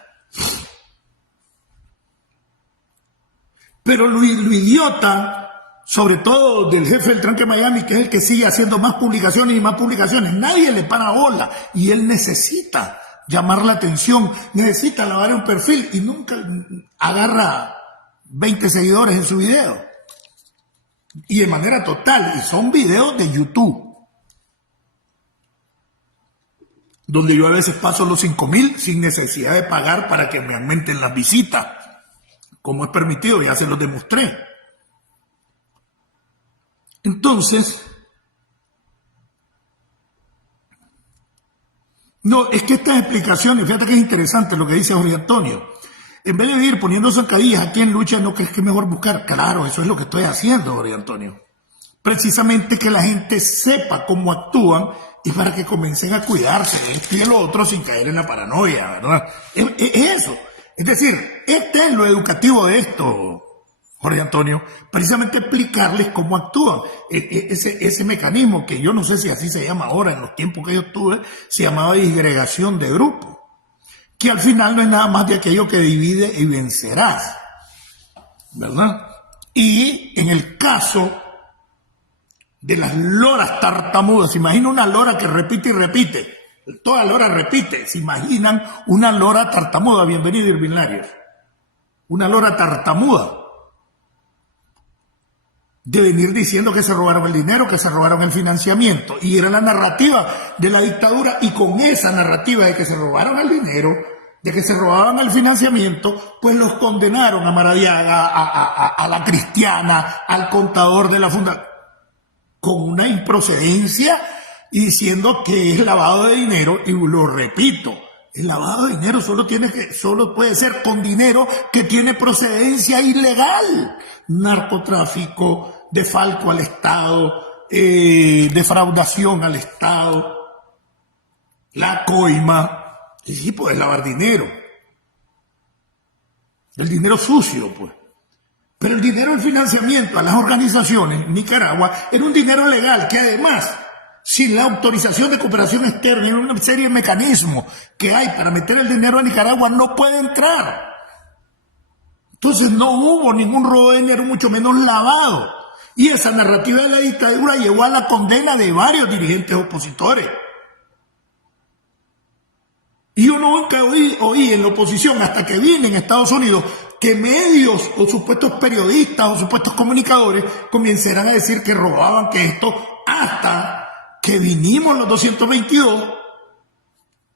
Pero lo idiota, sobre todo del jefe del Tranque Miami, que es el que sigue haciendo más publicaciones y más publicaciones, nadie le para bola y él necesita llamar la atención, necesita lavar un perfil y nunca agarra 20 seguidores en su video. Y de manera total, y son videos de YouTube, donde yo a veces paso los 5,000 sin necesidad de pagar para que me aumenten las visitas, como es permitido, ya se los demostré. Entonces, no, es que estas explicaciones, fíjate que es interesante lo que dice Jorge Antonio. En vez de ir poniendo zancadillas aquí en lucha, ¿no crees que es mejor buscar? Claro, eso es lo que estoy haciendo, Jorge Antonio. Precisamente que la gente sepa cómo actúan y para que comiencen a cuidarse de esto y de lo otro sin caer en la paranoia, ¿verdad? Es eso. Es decir, este es lo educativo de esto, Jorge Antonio, precisamente explicarles cómo actúan. Ese mecanismo, que yo no sé si así se llama ahora, en los tiempos que yo estuve, se llamaba disgregación de grupo, que al final no es nada más de aquello que divide y vencerás, ¿verdad? Y en el caso de las loras tartamudas, imagina una lora que repite y repite, toda lora repite, se imaginan una lora tartamuda, bienvenido Irving Larios, una lora tartamuda, de venir diciendo que se robaron el dinero, que se robaron el financiamiento, y era la narrativa de la dictadura, y con esa narrativa de que se robaron el dinero, de que se robaban el financiamiento, pues los condenaron a Maradiaga, a la Cristiana, al contador de la fundación, con una improcedencia y diciendo que es lavado de dinero, y lo repito, el lavado de dinero solo puede ser con dinero que tiene procedencia ilegal, narcotráfico, defalco al Estado, defraudación al Estado, la coima. Sí, puedes lavar dinero, el dinero sucio, pues. Pero el dinero del financiamiento a las organizaciones en Nicaragua era un dinero legal que además, sin la autorización de cooperación externa y una serie de mecanismos que hay para meter el dinero a Nicaragua, no puede entrar. Entonces no hubo ningún robo de dinero, mucho menos lavado. Y esa narrativa de la dictadura llevó a la condena de varios dirigentes opositores. Y yo nunca oí en la oposición, hasta que vine en Estados Unidos, que medios o supuestos periodistas o supuestos comunicadores comenzaran a decir que robaban, que esto, hasta que vinimos los 222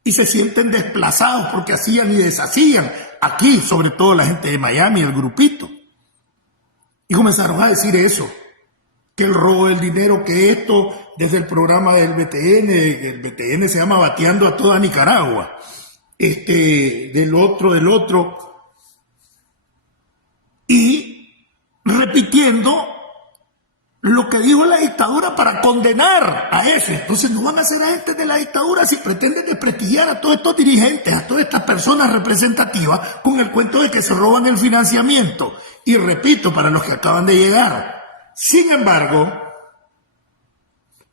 y se sienten desplazados porque hacían y deshacían. Aquí, sobre todo la gente de Miami, el grupito. Y comenzaron a decir eso. que el robo del dinero, que esto, desde el programa del BTN, el BTN se llama Bateando a toda Nicaragua, del otro, y repitiendo lo que dijo la dictadura para condenar a eso. Entonces no van a ser agentes de la dictadura si pretenden desprestigiar a todos estos dirigentes, a todas estas personas representativas, con el cuento de que se roban el financiamiento. Y repito, para los que acaban de llegar, sin embargo,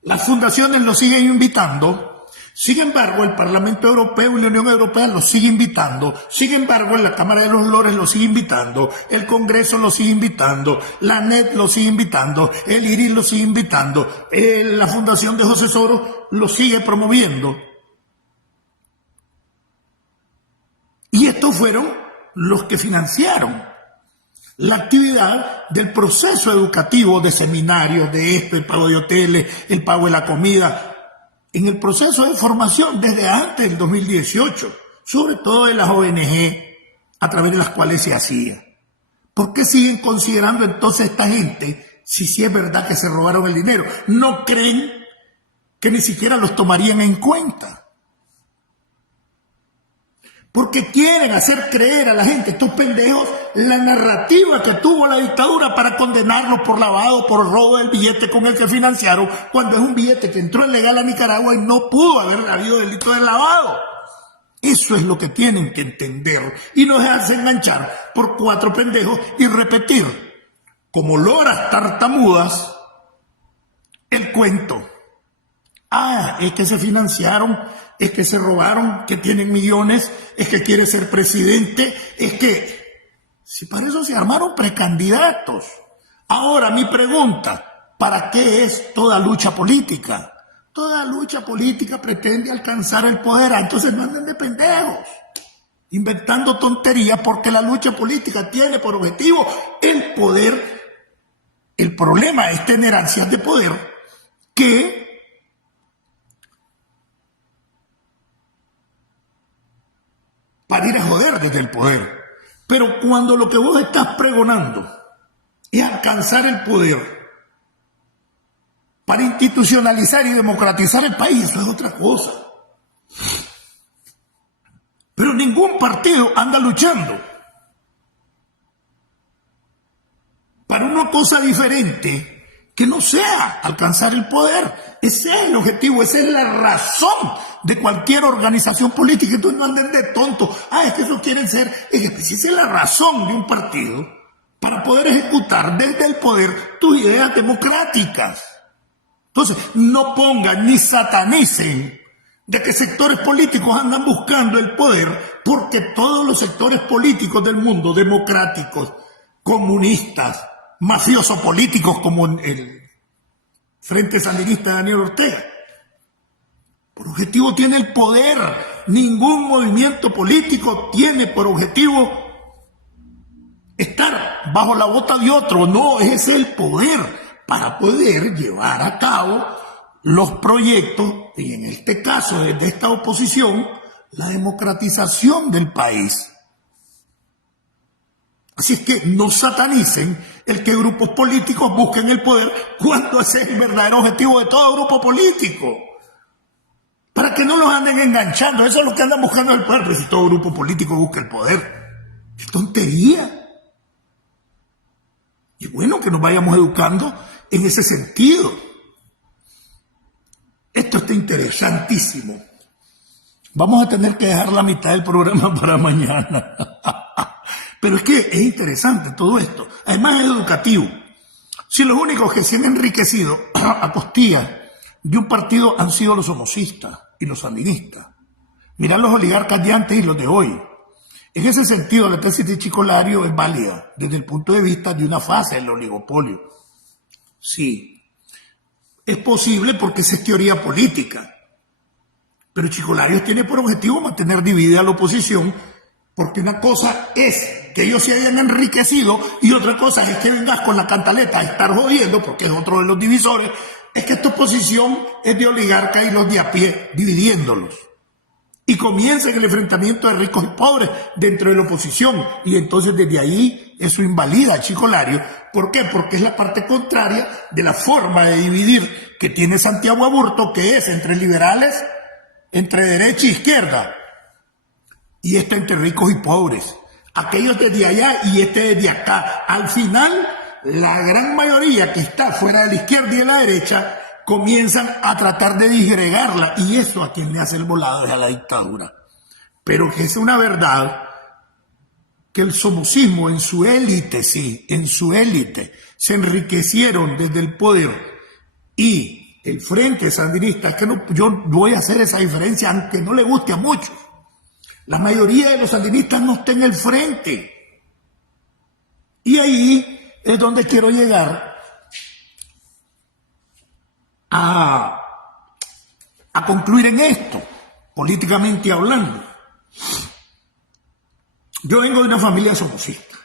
las fundaciones lo siguen invitando. Sin embargo, el Parlamento Europeo y la Unión Europea lo sigue invitando. Sin embargo, la Cámara de los Lores lo sigue invitando. El Congreso lo sigue invitando. La NET lo sigue invitando. El IRI lo sigue invitando. La Fundación de José Soros lo sigue promoviendo. Y estos fueron los que financiaron la actividad del proceso educativo de seminarios, de esto, el pago de hoteles, el pago de la comida, en el proceso de formación desde antes del 2018, sobre todo de las ONG a través de las cuales se hacía. ¿Por qué siguen considerando entonces esta gente si es verdad que se robaron el dinero? ¿No creen que ni siquiera los tomarían en cuenta? Porque quieren hacer creer a la gente, estos pendejos, la narrativa que tuvo la dictadura para condenarlos por lavado, por robo del billete con el que financiaron, cuando es un billete que entró ilegal a Nicaragua y no pudo haber habido delito de lavado. Eso es lo que tienen que entender y no dejarse enganchar por 4 pendejos y repetir, como loras tartamudas, el cuento. Ah, es que se financiaron, es que se robaron, que tienen millones, es que quiere ser presidente, es que... Si para eso se armaron precandidatos. Ahora, mi pregunta, ¿para qué es toda lucha política? Toda lucha política pretende alcanzar el poder, entonces no anden de pendejos, inventando tonterías, porque la lucha política tiene por objetivo el poder. El problema es tener ansias de poder que para ir a joder desde el poder. Pero cuando lo que vos estás pregonando es alcanzar el poder para institucionalizar y democratizar el país, eso es otra cosa. Pero ningún partido anda luchando para una cosa diferente que no sea alcanzar el poder. Ese es el objetivo, esa es la razón de cualquier organización política. Entonces no anden de tontos. Es que eso quieren ser. Esa es la razón de un partido para poder ejecutar desde el poder tus ideas democráticas. Entonces no pongan ni satanicen de que sectores políticos andan buscando el poder, porque todos los sectores políticos del mundo, democráticos, comunistas, mafiosos políticos como el Frente Sandinista de Daniel Ortega, por objetivo tiene el poder. Ningún movimiento político tiene por objetivo estar bajo la bota de otro. No, ese es el poder para poder llevar a cabo los proyectos, y en este caso desde esta oposición, la democratización del país. Así es que no satanicen el que grupos políticos busquen el poder, cuando ese es el verdadero objetivo de todo grupo político. Para que no los anden enganchando, eso es lo que andan buscando el poder. Pero si todo grupo político busca el poder, ¡qué tontería! Y bueno, que nos vayamos educando en ese sentido. Esto está interesantísimo. Vamos a tener que dejar la mitad del programa para mañana. Pero es que es interesante todo esto. Además es educativo. Si los únicos que se han enriquecido a costillas de un partido han sido los somocistas y los sandinistas. Mirá los oligarcas de antes y los de hoy. En ese sentido, la tesis de Chico Lario es válida desde el punto de vista de una fase del oligopolio. Sí, es posible porque esa es teoría política. Pero Chico Lario tiene por objetivo mantener dividida a la oposición, porque una cosa es que ellos se hayan enriquecido y otra cosa es que vengas con la cantaleta a estar jodiendo, porque es otro de los divisores, es que esta oposición es de oligarcas y los de a pie dividiéndolos. Y comienza el enfrentamiento de ricos y pobres dentro de la oposición. Y entonces desde ahí eso invalida a Chico Lario. ¿Por qué? Porque es la parte contraria de la forma de dividir que tiene Santiago Aburto, que es entre liberales, entre derecha e izquierda. Y este entre ricos y pobres. Aquellos desde allá y este desde acá. Al final, la gran mayoría que está fuera de la izquierda y de la derecha comienzan a tratar de disgregarla, y eso a quien le hace el volado es a la dictadura. Pero que es una verdad que el somocismo en su élite, sí, en su élite, se enriquecieron desde el poder, y el Frente Sandinista, es que no, yo voy a hacer esa diferencia aunque no le guste a muchos. La mayoría de los sandinistas no está en el frente. Y ahí es donde quiero llegar a concluir en esto, políticamente hablando. Yo vengo de una familia somocista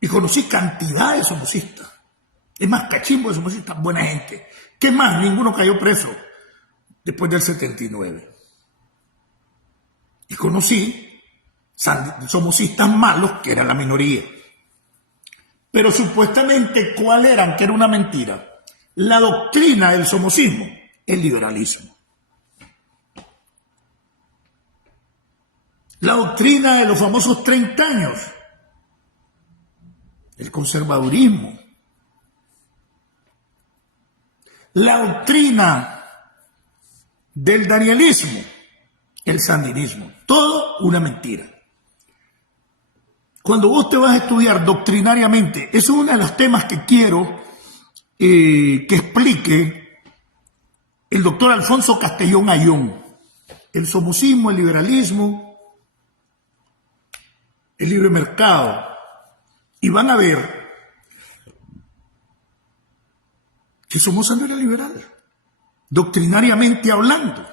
y conocí cantidad de somocistas. Es más, cachimbo de somocistas, buena gente. ¿Qué más? Ninguno cayó preso después del 79. Y conocí somocistas malos, que era la minoría. Pero supuestamente, ¿cuál eran? Que era una mentira. La doctrina del somocismo, el liberalismo. La doctrina de los famosos 30 años, el conservadurismo. La doctrina del danielismo, el sandinismo. Todo una mentira. Cuando vos te vas a estudiar doctrinariamente, eso es uno de los temas que quiero que explique el doctor Alfonso Castellón Ayón. El somocismo, el liberalismo, el libre mercado. Y van a ver que Somoza no era liberal, doctrinariamente hablando.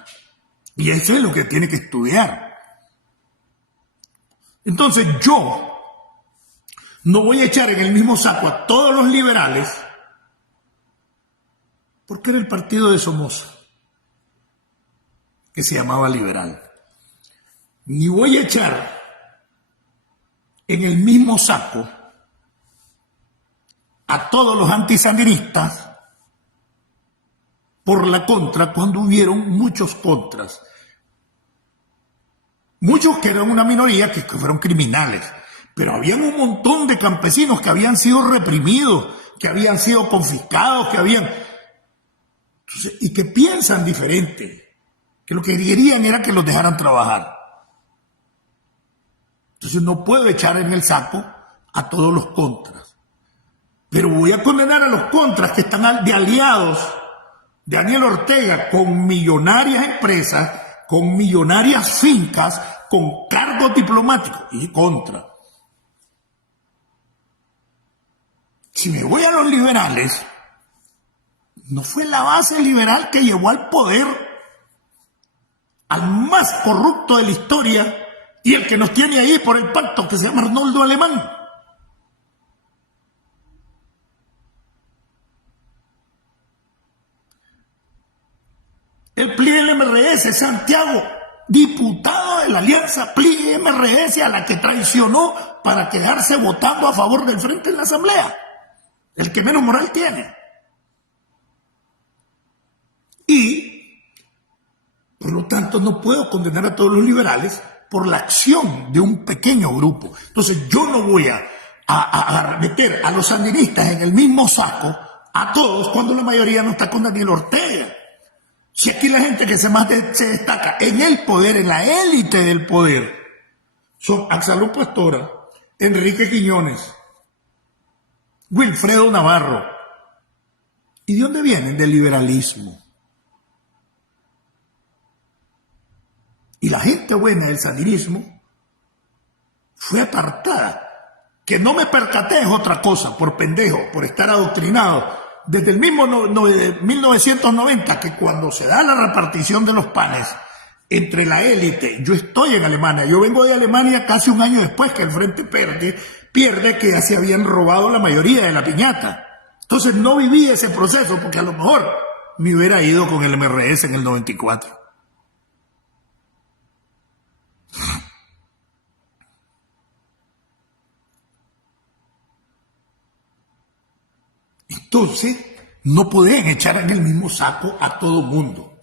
Y eso es lo que tiene que estudiar. Entonces yo no voy a echar en el mismo saco a todos los liberales, porque era el partido de Somoza, que se llamaba liberal. Ni voy a echar en el mismo saco a todos los antisandinistas por la contra, cuando hubieron muchos contras. Muchos que eran una minoría que fueron criminales, pero habían un montón de campesinos que habían sido reprimidos, que habían sido confiscados, que habían... Entonces, y que piensan diferente, que lo que querían era que los dejaran trabajar. Entonces no puedo echar en el saco a todos los contras, pero voy a condenar a los contras que están de aliados de Daniel Ortega con millonarias empresas, con millonarias fincas, con cargos diplomáticos y contra. Si me voy a los liberales, no fue la base liberal que llevó al poder al más corrupto de la historia y el que nos tiene ahí por el pacto, que se llama Arnoldo Alemán. El PLI del MRS, Santiago, diputado de la alianza PLI-MRS, a la que traicionó para quedarse votando a favor del Frente en la Asamblea. El que menos moral tiene. Y, por lo tanto, no puedo condenar a todos los liberales por la acción de un pequeño grupo. Entonces, yo no voy a meter a los sandinistas en el mismo saco a todos cuando la mayoría no está con Daniel Ortega. Si aquí la gente que se destaca en el poder, en la élite del poder, son Axaló Pastora, Enrique Quiñones, Wilfredo Navarro. ¿Y de dónde vienen? Del liberalismo. Y la gente buena del sandinismo fue apartada. Que no me percaté es otra cosa, por pendejo, por estar adoctrinado. Desde el mismo 1990, que cuando se da la repartición de los panes entre la élite, yo estoy en Alemania, yo vengo de Alemania casi un año después que el Frente pierde, que ya se habían robado la mayoría de la piñata. Entonces no viví ese proceso, porque a lo mejor me hubiera ido con el MRS en el 94. Entonces, no pueden echar en el mismo saco a todo mundo.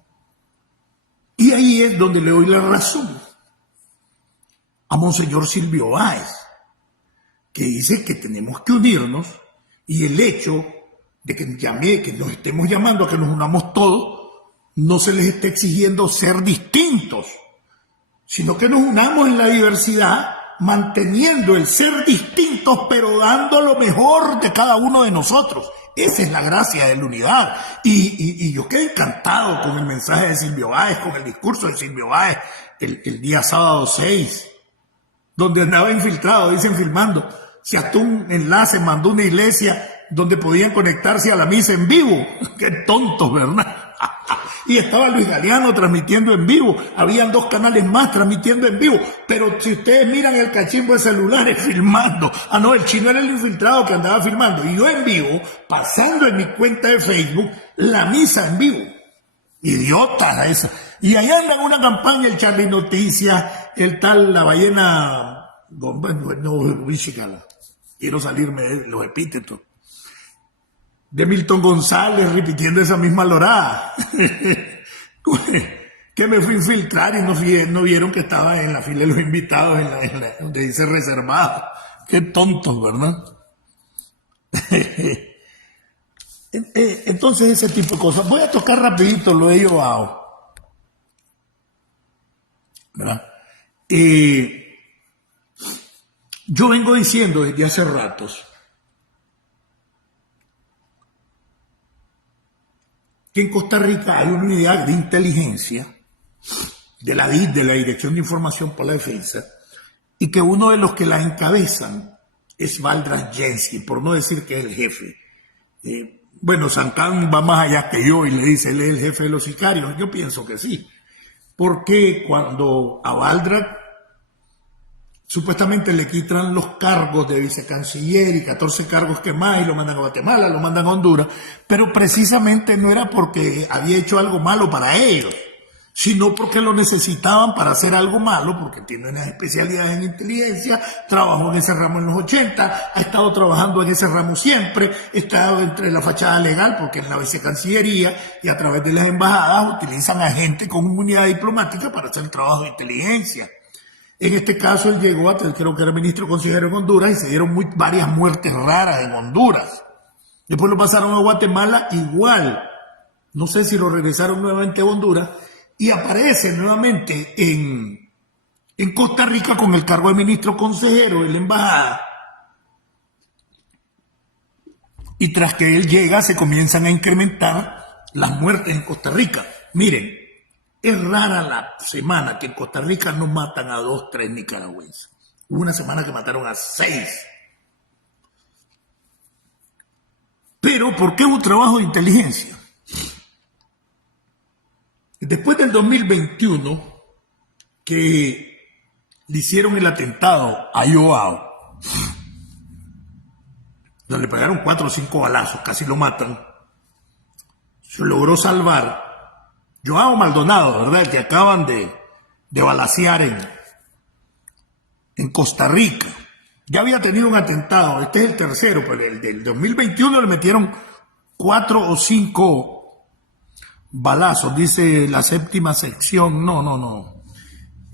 Y ahí es donde le doy la razón a Monseñor Silvio Báez, que dice que tenemos que unirnos, y el hecho de que nos estemos llamando a que nos unamos todos, no se les está exigiendo ser distintos, sino que nos unamos en la diversidad, manteniendo el ser distintos, pero dando lo mejor de cada uno de nosotros. Esa es la gracia de la unidad. Y yo quedé encantado con el mensaje de Silvio Báez, con el discurso de Silvio Báez, el día sábado 6, donde andaba infiltrado, dicen, filmando. Si hasta un enlace mandó una iglesia donde podían conectarse a la misa en vivo. Qué tontos, ¿verdad? Y estaba Luis Galeano transmitiendo en vivo. Habían 2 canales más transmitiendo en vivo. Pero si ustedes miran el cachimbo de celulares filmando. Ah, no, el chino era el infiltrado que andaba filmando. Y yo en vivo, pasando en mi cuenta de Facebook, la misa en vivo. Idiota esa. Y ahí anda en una campaña el Charlie Noticias, el tal La Ballena, no, quiero salirme de los epítetos, de Milton González repitiendo esa misma lorada. Que me fui a infiltrar y no vieron que estaba en la fila de los invitados, donde dice reservado. Qué tontos, ¿verdad? Entonces ese tipo de cosas. Voy a tocar rapidito lo de Joao, ¿verdad? Yo vengo diciendo desde hace ratos que en Costa Rica hay una unidad de inteligencia de la DID, de la Dirección de Información por la Defensa, y que uno de los que la encabezan es Valdras Jensky, por no decir que es el jefe. Bueno, Sankán va más allá que yo y le dice, él es el jefe de los sicarios. Yo pienso que sí, porque cuando a Valdras supuestamente le quitan los cargos de vicecanciller y 14 cargos que más, y lo mandan a Guatemala, lo mandan a Honduras, pero precisamente no era porque había hecho algo malo para ellos, sino porque lo necesitaban para hacer algo malo, porque tiene unas especialidades en inteligencia, trabajó en ese ramo en los 80, ha estado trabajando en ese ramo siempre, está entre la fachada legal, porque en la vicecancillería y a través de las embajadas utilizan a gente con inmunidad diplomática para hacer el trabajo de inteligencia. En este caso él llegó a, creo que era ministro consejero en Honduras, y se dieron varias muertes raras en Honduras. Después lo pasaron a Guatemala igual. No sé si lo regresaron nuevamente a Honduras, y aparece nuevamente en Costa Rica con el cargo de ministro consejero en la embajada. Y tras que él llega se comienzan a incrementar las muertes en Costa Rica. Miren, es rara la semana que en Costa Rica no matan a 2, 3 nicaragüenses. Hubo una semana que mataron a 6. Pero, ¿por qué un trabajo de inteligencia? Después del 2021, que le hicieron el atentado a Joao, donde le pegaron 4 o 5 balazos, casi lo matan, se logró salvar Joao Maldonado, ¿verdad? El que acaban de balacear en Costa Rica. Ya había tenido un atentado, este es el tercero, pero el del 2021 le metieron 4 o 5 balazos, dice la séptima sección. No.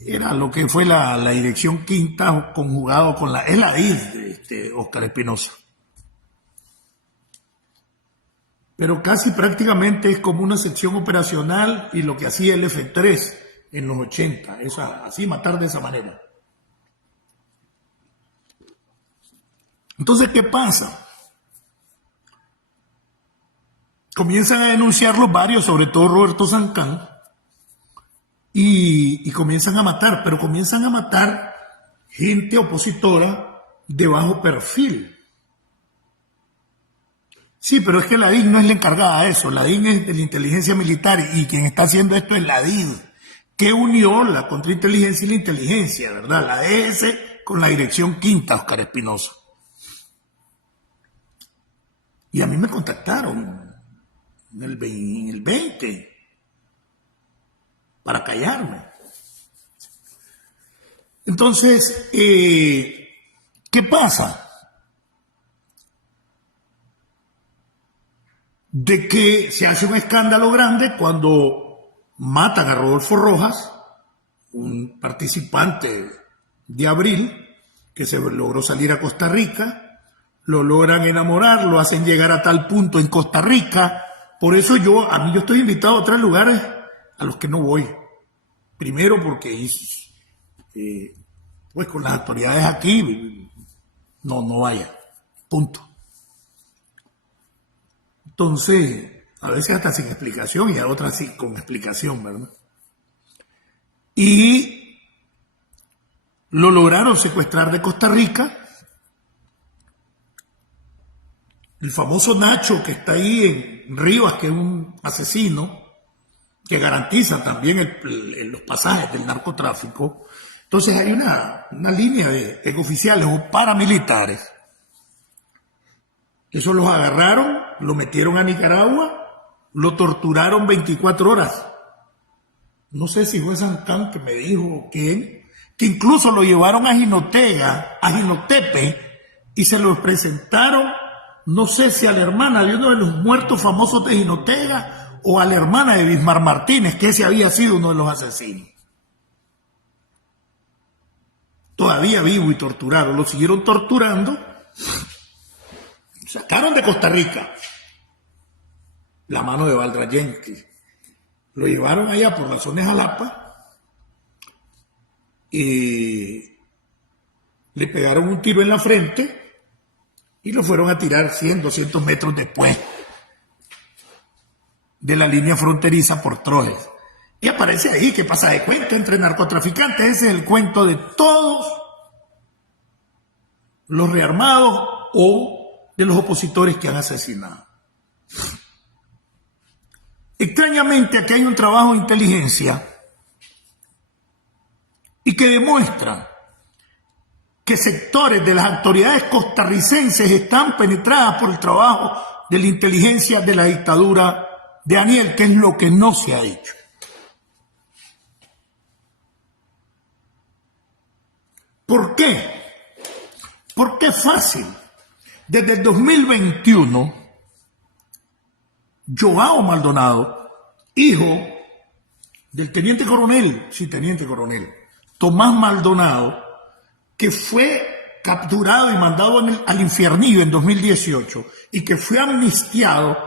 Era lo que fue la dirección quinta conjugado con es la DID de Óscar Espinosa. Pero casi prácticamente es como una sección operacional y lo que hacía el F3 en los 80, así matar de esa manera. Entonces, ¿qué pasa? Comienzan a denunciarlos varios, sobre todo Roberto Sankán, y comienzan a matar, pero comienzan a matar gente opositora de bajo perfil. Sí, pero es que la DIN no es la encargada de eso, la DIN es de la inteligencia militar, y quien está haciendo esto es la DIN, que unió la contrainteligencia y la inteligencia, ¿verdad? La DS con la dirección quinta, Óscar Espinosa. Y a mí me contactaron en el 20 para callarme. Entonces, ¿qué pasa? de que se hace un escándalo grande cuando matan a Rodolfo Rojas, un participante de Abril, que se logró salir a Costa Rica, lo logran enamorar, lo hacen llegar a tal punto en Costa Rica. Por eso yo estoy invitado a otros lugares a los que no voy. Primero porque pues con las autoridades aquí no vaya, punto. Entonces, a veces hasta sin explicación y a otras sí con explicación, ¿verdad? Y lo lograron secuestrar de Costa Rica. El famoso Nacho que está ahí en Rivas, que es un asesino, que garantiza también los pasajes del narcotráfico. Entonces hay una línea de oficiales o paramilitares. Esos los agarraron, lo metieron a Nicaragua, lo torturaron 24 horas. No sé si fue Santán que me dijo que incluso lo llevaron a Jinotepe, y se lo presentaron, no sé si a la hermana de uno de los muertos famosos de Jinotega o a la hermana de Bismar Martínez, que ese había sido uno de los asesinos. Todavía vivo y torturado, lo siguieron torturando. Sacaron de Costa Rica la mano de Valdrayenque, lo llevaron allá por la zona de Jalapa y le pegaron un tiro en la frente y lo fueron a tirar 100, 200 metros después de la línea fronteriza por Trojes. Y aparece ahí que pasa de cuento entre narcotraficantes. Ese es el cuento de todos los rearmados o de los opositores que han asesinado. Extrañamente, aquí hay un trabajo de inteligencia y que demuestra que sectores de las autoridades costarricenses están penetradas por el trabajo de la inteligencia de la dictadura de Aniel, que es lo que no se ha hecho. ¿Por qué? Porque es fácil. Desde el 2021, Joao Maldonado, hijo del teniente coronel, Tomás Maldonado, que fue capturado y mandado al infiernillo en 2018 y que fue amnistiado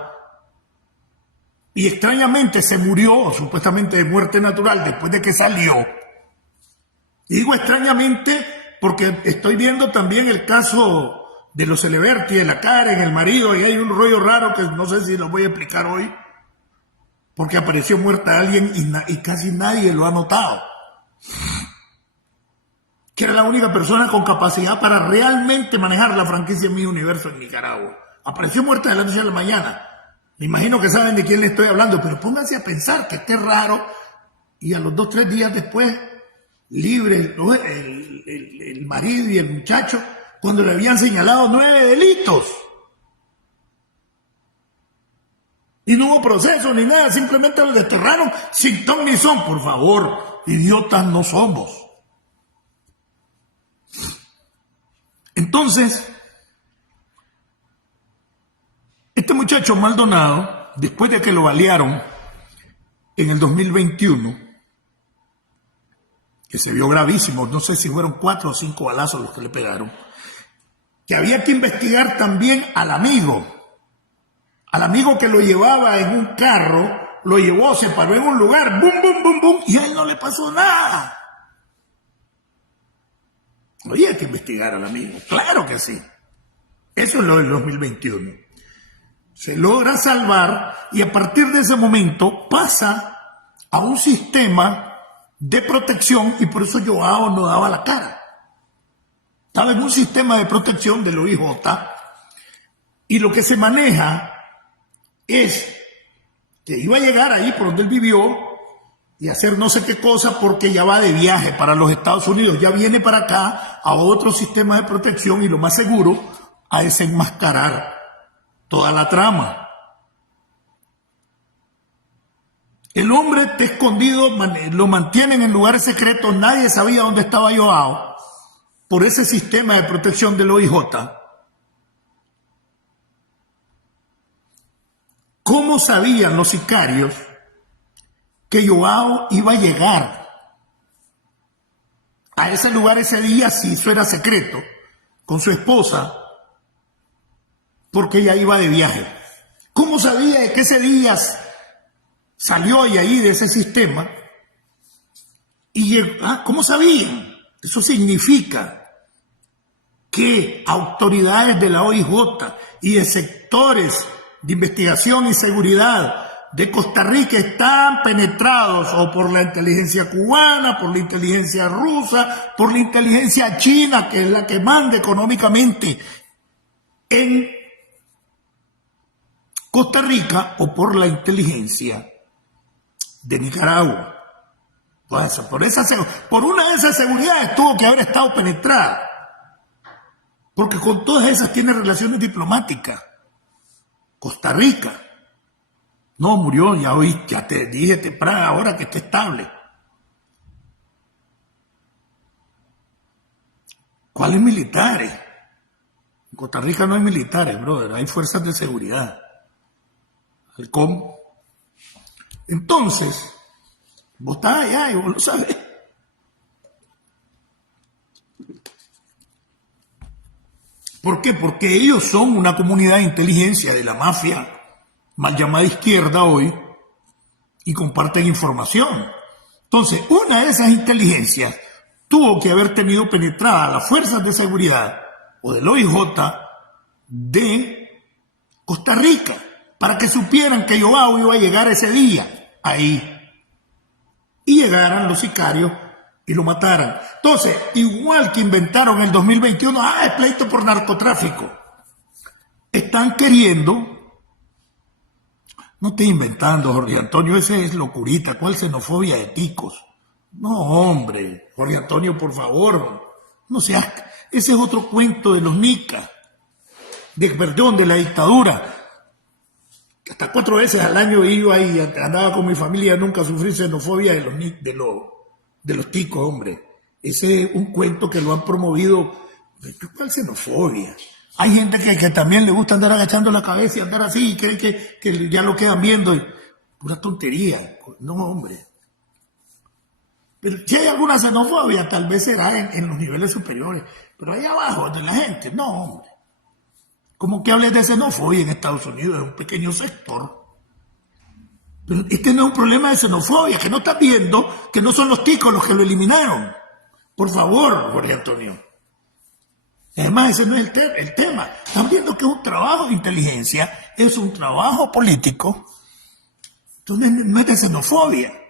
y extrañamente se murió, supuestamente de muerte natural, después de que salió. Y digo extrañamente porque estoy viendo también el caso de los Celeberti, de la Karen, el marido, y hay un rollo raro que no sé si lo voy a explicar hoy, porque apareció muerta alguien y casi nadie lo ha notado. Que era la única persona con capacidad para realmente manejar la franquicia Mi Universo en Nicaragua. Apareció muerta de la noche a la mañana. Me imagino que saben de quién le estoy hablando, pero pónganse a pensar que esté raro y a los 2 o 3 días después, libre el marido y el muchacho, cuando le habían señalado 9 delitos. Y no hubo proceso ni nada, simplemente lo desterraron sin ton ni son. Por favor, idiotas no somos. Entonces, este muchacho Maldonado, después de que lo balearon en el 2021, que se vio gravísimo, no sé si fueron 4 o 5 balazos los que le pegaron, que había que investigar también al amigo que lo llevaba en un carro, lo llevó, se paró en un lugar, bum, bum, bum, bum, y a él no le pasó nada. Había que investigar al amigo, claro que sí. Eso es lo del 2021. Se logra salvar y a partir de ese momento pasa a un sistema de protección y por eso Joao no daba la cara. Estaba en un sistema de protección del OIJ y lo que se maneja es que iba a llegar ahí por donde él vivió y hacer no sé qué cosa porque ya va de viaje para los Estados Unidos, ya viene para acá a otro sistema de protección y lo más seguro a desenmascarar toda la trama. El hombre está escondido, lo mantienen en lugares secretos, nadie sabía dónde estaba Joao por ese sistema de protección del OIJ. ¿Cómo sabían los sicarios que Joao iba a llegar a ese lugar ese día, si eso era secreto, con su esposa, porque ella iba de viaje? ¿Cómo sabía de que ese día salió y ahí de ese sistema? Y ¿cómo sabían? Eso significa que autoridades de la OIJ y de sectores de investigación y seguridad de Costa Rica están penetrados o por la inteligencia cubana, por la inteligencia rusa, por la inteligencia china, que es la que manda económicamente en Costa Rica, o por la inteligencia de Nicaragua. Pues por una de esas seguridades tuvo que haber estado penetrada, porque con todas esas tiene relaciones diplomáticas. Costa Rica no murió, ya te dije temprano, ahora que está estable. ¿Cuáles militares? En Costa Rica no hay militares, brother, hay fuerzas de seguridad. ¿Cómo? Entonces, vos estás allá y vos lo sabés. ¿Por qué? Porque ellos son una comunidad de inteligencia de la mafia, mal llamada izquierda hoy, y comparten información. Entonces, una de esas inteligencias tuvo que haber tenido penetrada las fuerzas de seguridad o del OIJ de Costa Rica, para que supieran que Joao iba a llegar ese día ahí, y llegaran los sicarios y lo mataran. Entonces, igual que inventaron en el 2021, es pleito por narcotráfico. Están queriendo, no estoy inventando, Jorge Antonio, ese es locurita, ¿cuál xenofobia de ticos? No, hombre, Jorge Antonio, por favor, no seas, ese es otro cuento de los nicas, de la dictadura. Hasta 4 veces al año iba y andaba con mi familia, nunca sufrí xenofobia de los ticos, hombre. Ese es un cuento que lo han promovido. ¿Cuál xenofobia? Hay gente que también le gusta andar agachando la cabeza y andar así y cree que ya lo quedan viendo. Pura tontería. No, hombre. Pero si hay alguna xenofobia, tal vez será en los niveles superiores. Pero ahí abajo, de la gente, no, hombre. Como que hables de xenofobia en Estados Unidos, es un pequeño sector. Pero este no es un problema de xenofobia, que no estás viendo que no son los ticos los que lo eliminaron. Por favor, Jorge Antonio. Además, ese no es el tema. Están viendo que es un trabajo de inteligencia, es un trabajo político. Entonces no es de xenofobia.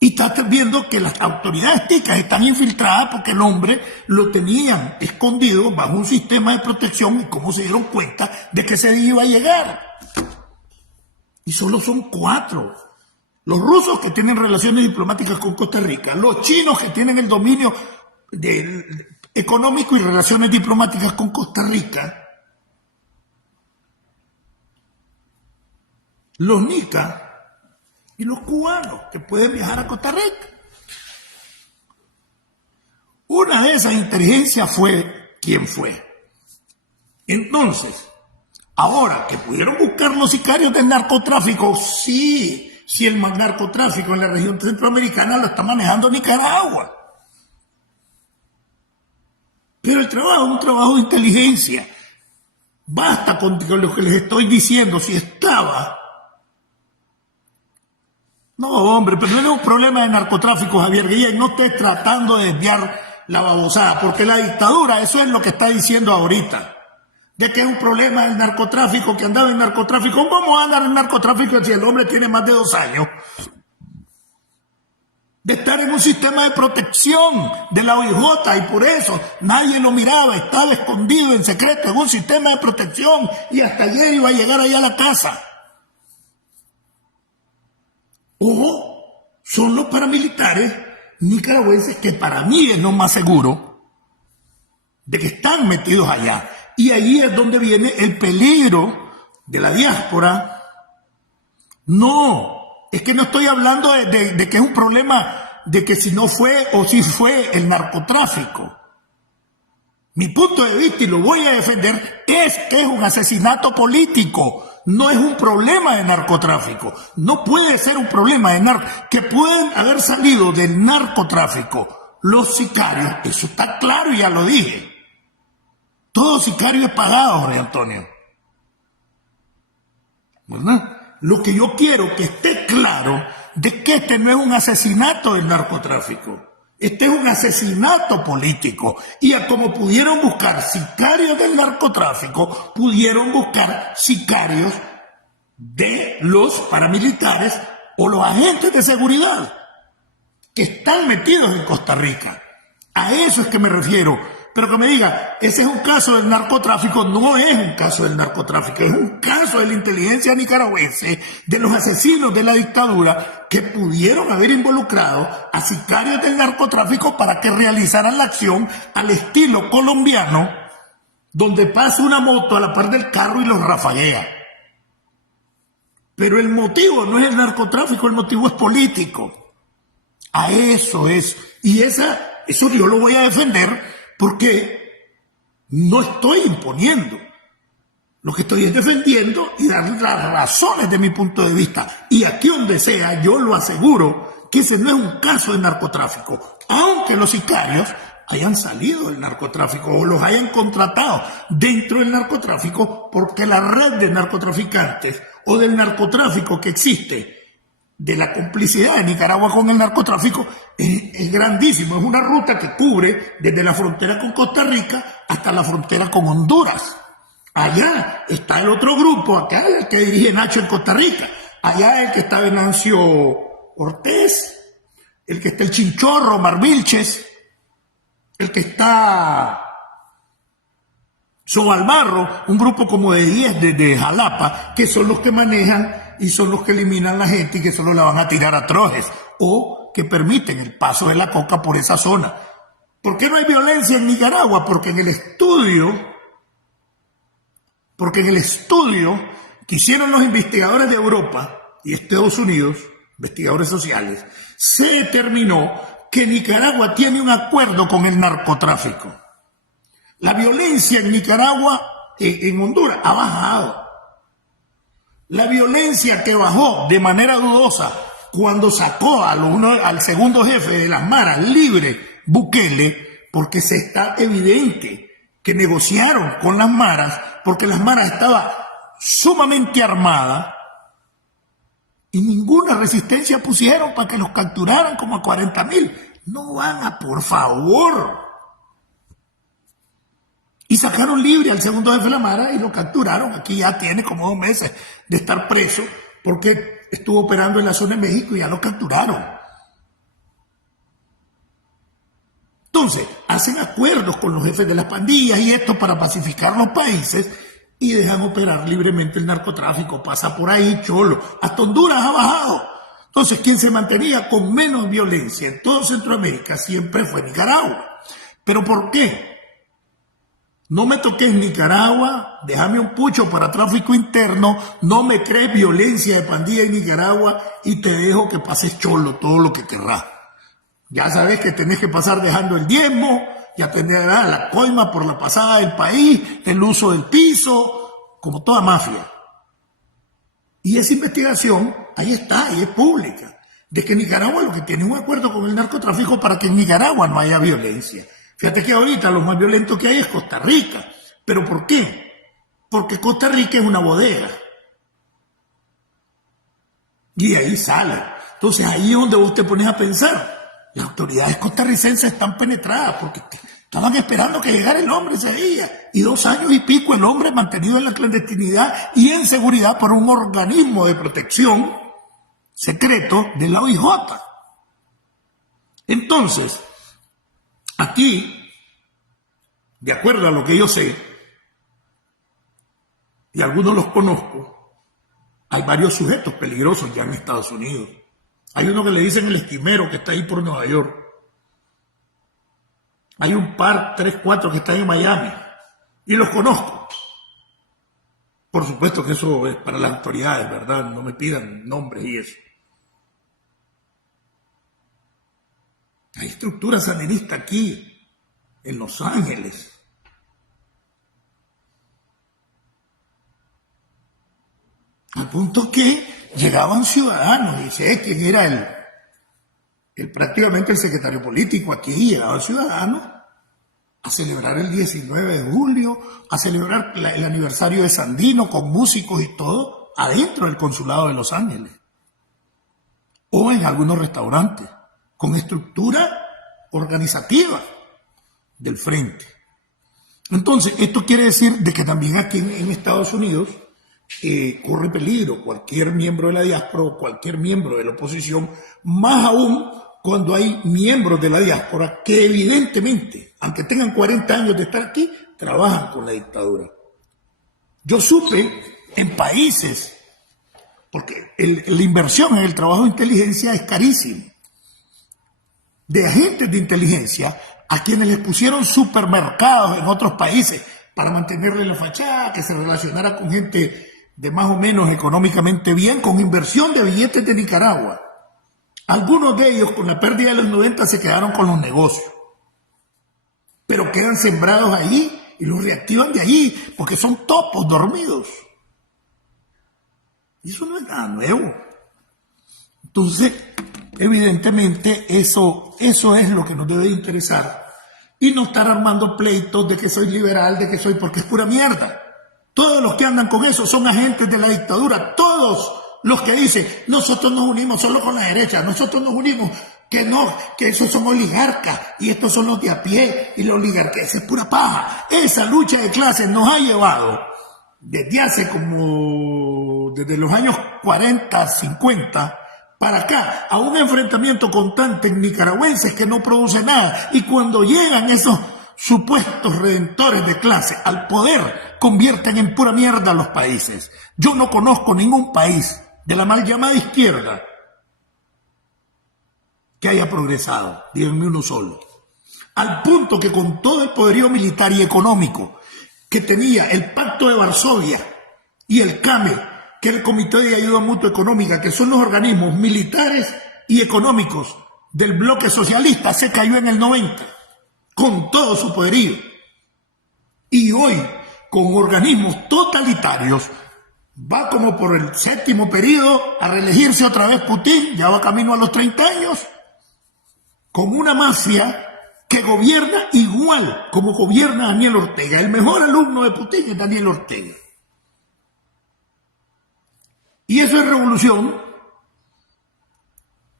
Y estás viendo que las autoridades ticas están infiltradas porque el hombre lo tenían escondido bajo un sistema de protección, y cómo se dieron cuenta de que ese día iba a llegar. Y solo son 4. Los rusos, que tienen relaciones diplomáticas con Costa Rica, los chinos, que tienen el dominio económico y relaciones diplomáticas con Costa Rica, los nicas y los cubanos, que pueden viajar a Costa Rica. Una de esas inteligencias fue quien fue. Entonces, ahora que pudieron buscar los sicarios del narcotráfico, sí, el narcotráfico en la región centroamericana lo está manejando Nicaragua. Pero el trabajo es un trabajo de inteligencia. Basta con lo que les estoy diciendo. Si estaba... No, hombre, pero no es un problema de narcotráfico, Javier Guillén. No estés tratando de desviar la babosada, porque la dictadura, eso es lo que está diciendo ahorita. De que es un problema del narcotráfico, que andaba en narcotráfico. ¿Cómo anda en narcotráfico si el hombre tiene más de 2 años de estar en un sistema de protección de la OIJ? Y por eso nadie lo miraba, estaba escondido en secreto en un sistema de protección, y hasta ayer iba a llegar allá a la casa. O son los paramilitares nicaragüenses, que para mí es lo más seguro, de que están metidos allá. Y ahí es donde viene el peligro de la diáspora. No, es que no estoy hablando de que es un problema de que si no fue o si fue el narcotráfico. Mi punto de vista, y lo voy a defender, es que es un asesinato político. no es un problema de narcotráfico. No puede ser un problema de narcotráfico. Que pueden haber salido del narcotráfico los sicarios, eso está claro y ya lo dije. Todo sicario es pagado, Jorge Antonio. ¿Verdad? Lo que yo quiero que esté claro de que este no es un asesinato del narcotráfico. Este es un asesinato político. Y a como pudieron buscar sicarios del narcotráfico, pudieron buscar sicarios de los paramilitares o los agentes de seguridad que están metidos en Costa Rica. A eso es que me refiero. Pero que me diga, ese es un caso del narcotráfico, no es un caso del narcotráfico, es un caso de la inteligencia nicaragüense, de los asesinos de la dictadura que pudieron haber involucrado a sicarios del narcotráfico para que realizaran la acción al estilo colombiano, donde pasa una moto a la par del carro y los rafaguea. Pero el motivo no es el narcotráfico, el motivo es político. A eso es. Y eso yo lo voy a defender porque no estoy imponiendo. Lo que estoy es defendiendo y dar las razones de mi punto de vista. Y aquí donde sea, yo lo aseguro que ese no es un caso de narcotráfico. Aunque los sicarios hayan salido del narcotráfico o los hayan contratado dentro del narcotráfico, porque la red de narcotraficantes o del narcotráfico que existe, de la complicidad de Nicaragua con el narcotráfico, es grandísimo. Es una ruta que cubre desde la frontera con Costa Rica hasta la frontera con Honduras. Allá está el otro grupo, acá el que dirige Nacho en Costa Rica. Allá el que está Venancio Ortiz, el que está el Chinchorro, Omar Vilches, el que está Sobalbarro, un grupo como de 10 de Jalapa, que son los que manejan y son los que eliminan a la gente y que solo la van a tirar a trojes o que permiten el paso de la coca por esa zona. ¿Por qué no hay violencia en Nicaragua? Porque en el estudio que hicieron los investigadores de Europa y Estados Unidos, investigadores sociales, se determinó que Nicaragua tiene un acuerdo con el narcotráfico. La violencia en Nicaragua, en Honduras, ha bajado. La violencia que bajó de manera dudosa cuando sacó al segundo jefe de las maras libre, Bukele, porque se está evidente que negociaron con las maras, porque las maras estaban sumamente armadas y ninguna resistencia pusieron para que los capturaran como a 40,000. No van a, por favor. Y sacaron libre al segundo jefe de la Mara y lo capturaron. Aquí ya tiene como 2 meses de estar preso porque estuvo operando en la zona de México y ya lo capturaron. Entonces, hacen acuerdos con los jefes de las pandillas y esto para pacificar los países y dejan operar libremente el narcotráfico. Pasa por ahí, cholo. Hasta Honduras ha bajado. Entonces, quien se mantenía con menos violencia en todo Centroamérica siempre fue Nicaragua. ¿Pero por qué? No me toques Nicaragua, déjame un pucho para tráfico interno, no me crees violencia de pandilla en Nicaragua y te dejo que pases cholo todo lo que querrás. Ya sabes que tenés que pasar dejando el diezmo, ya tendrás la coima por la pasada del país, el uso del piso, como toda mafia. Y esa investigación, ahí está, y es pública, de que Nicaragua lo que tiene es un acuerdo con el narcotráfico para que en Nicaragua no haya violencia. Fíjate que ahorita lo más violento que hay es Costa Rica. ¿Pero por qué? Porque Costa Rica es una bodega. Y ahí sale. Entonces ahí es donde vos te pones a pensar. Las autoridades costarricenses están penetradas porque estaban esperando que llegara el hombre ese día. Y 2 años y pico el hombre mantenido en la clandestinidad y en seguridad por un organismo de protección secreto de la OIJ. Entonces, aquí, de acuerdo a lo que yo sé, y algunos los conozco, hay varios sujetos peligrosos ya en Estados Unidos. Hay uno que le dicen el esquimero, que está ahí por Nueva York. Hay un par, 3, 4 que están en Miami. Y los conozco. Por supuesto que eso es para las autoridades, ¿verdad? No me pidan nombres y eso. Hay estructura sandinista aquí, en Los Ángeles. Al punto que llegaban ciudadanos, y sé quién era prácticamente el secretario político aquí, llegaban ciudadanos a celebrar el 19 de julio, a celebrar el aniversario de Sandino con músicos y todo, adentro del consulado de Los Ángeles. O en algunos restaurantes, con estructura organizativa del frente. Entonces, esto quiere decir de que también aquí en Estados Unidos corre peligro cualquier miembro de la diáspora o cualquier miembro de la oposición, más aún cuando hay miembros de la diáspora que evidentemente, aunque tengan 40 años de estar aquí, trabajan con la dictadura. Yo supe en países, porque la inversión en el trabajo de inteligencia es carísima, de agentes de inteligencia a quienes les pusieron supermercados en otros países para mantenerle la fachada, que se relacionara con gente de más o menos económicamente bien, con inversión de billetes de Nicaragua. Algunos de ellos, con la pérdida de los 90, se quedaron con los negocios, pero quedan sembrados ahí y los reactivan de allí, porque son topos dormidos. Y eso no es nada nuevo. Entonces, evidentemente, eso es lo que nos debe interesar. Y no estar armando pleitos de que soy liberal, de que soy, porque es pura mierda. Todos los que andan con eso son agentes de la dictadura. Todos los que dicen, nosotros nos unimos solo con la derecha, nosotros nos unimos, que no, que esos son oligarcas, y estos son los de a pie, y la oligarquía, esa es pura paja. Esa lucha de clases nos ha llevado, desde los años 40, 50, para acá, a un enfrentamiento constante en nicaragüenses que no produce nada. Y cuando llegan esos supuestos redentores de clase al poder, convierten en pura mierda a los países. Yo no conozco ningún país de la mal llamada izquierda que haya progresado, díganme uno solo. Al punto que con todo el poderío militar y económico que tenía el Pacto de Varsovia y el CAME, que es el Comité de Ayuda Mutua Económica, que son los organismos militares y económicos del bloque socialista, se cayó en el 90, con todo su poderío. Y hoy, con organismos totalitarios, va como por el 7º periodo a reelegirse otra vez Putin, ya va camino a los 30 años, con una mafia que gobierna igual como gobierna Daniel Ortega. El mejor alumno de Putin es Daniel Ortega. Y eso es revolución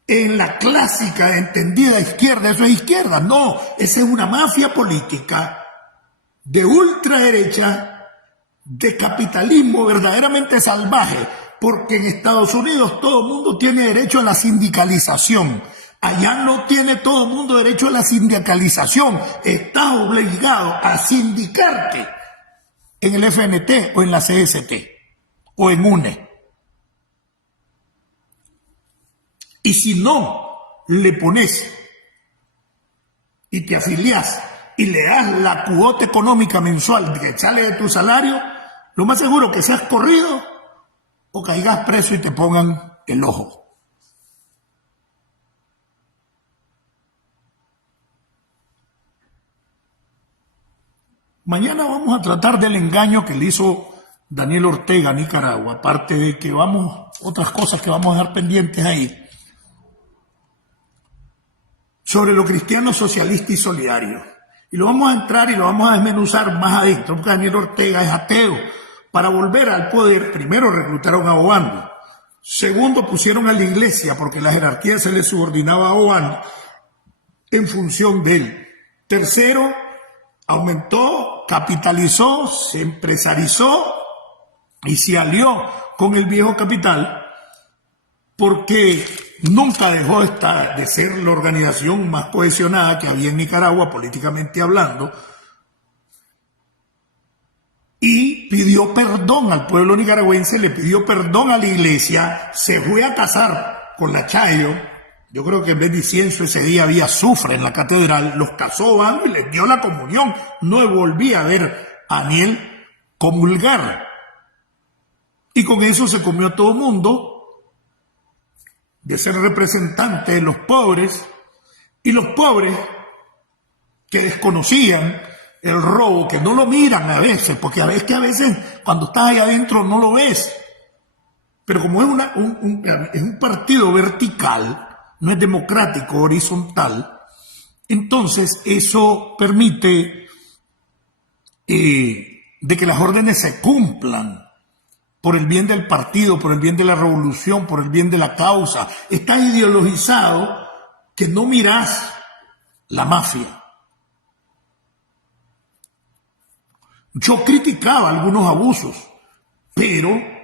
en la clásica entendida izquierda. Eso es izquierda. No, esa es una mafia política de ultraderecha, de capitalismo verdaderamente salvaje, porque en Estados Unidos todo el mundo tiene derecho a la sindicalización. Allá no tiene todo el mundo derecho a la sindicalización. Estás obligado a sindicarte en el FNT o en la CST o en UNE. Y si no le pones y te afilias y le das la cuota económica mensual que sale de tu salario, lo más seguro que seas corrido o caigas preso y te pongan el ojo. Mañana vamos a tratar del engaño que le hizo Daniel Ortega a Nicaragua, aparte de que otras cosas que vamos a dejar pendientes ahí, sobre lo cristiano, socialista y solidario. Y lo vamos a entrar y lo vamos a desmenuzar más adentro, porque Daniel Ortega es ateo. Para volver al poder, primero reclutaron a Obando. Segundo, pusieron a la iglesia, porque la jerarquía se le subordinaba a Obando en función de él. Tercero, aumentó, capitalizó, se empresarizó y se alió con el viejo capital, porque nunca dejó de ser la organización más cohesionada que había en Nicaragua, políticamente hablando, y pidió perdón al pueblo nicaragüense, le pidió perdón a la iglesia, se fue a casar con la Chayo. Yo creo que en vez de incienso ese día había azufre en la catedral, los casó y les dio la comunión. No volví a ver a Daniel comulgar. Y con eso se comió a todo mundo de ser representante de los pobres, y los pobres que desconocían el robo, que no lo miran a veces, porque a veces cuando estás ahí adentro no lo ves. Pero como es, es un partido vertical, no es democrático, horizontal, entonces eso permite de que las órdenes se cumplan por el bien del partido, por el bien de la revolución, por el bien de la causa. Está ideologizado que no mirás la mafia. Yo criticaba algunos abusos, pero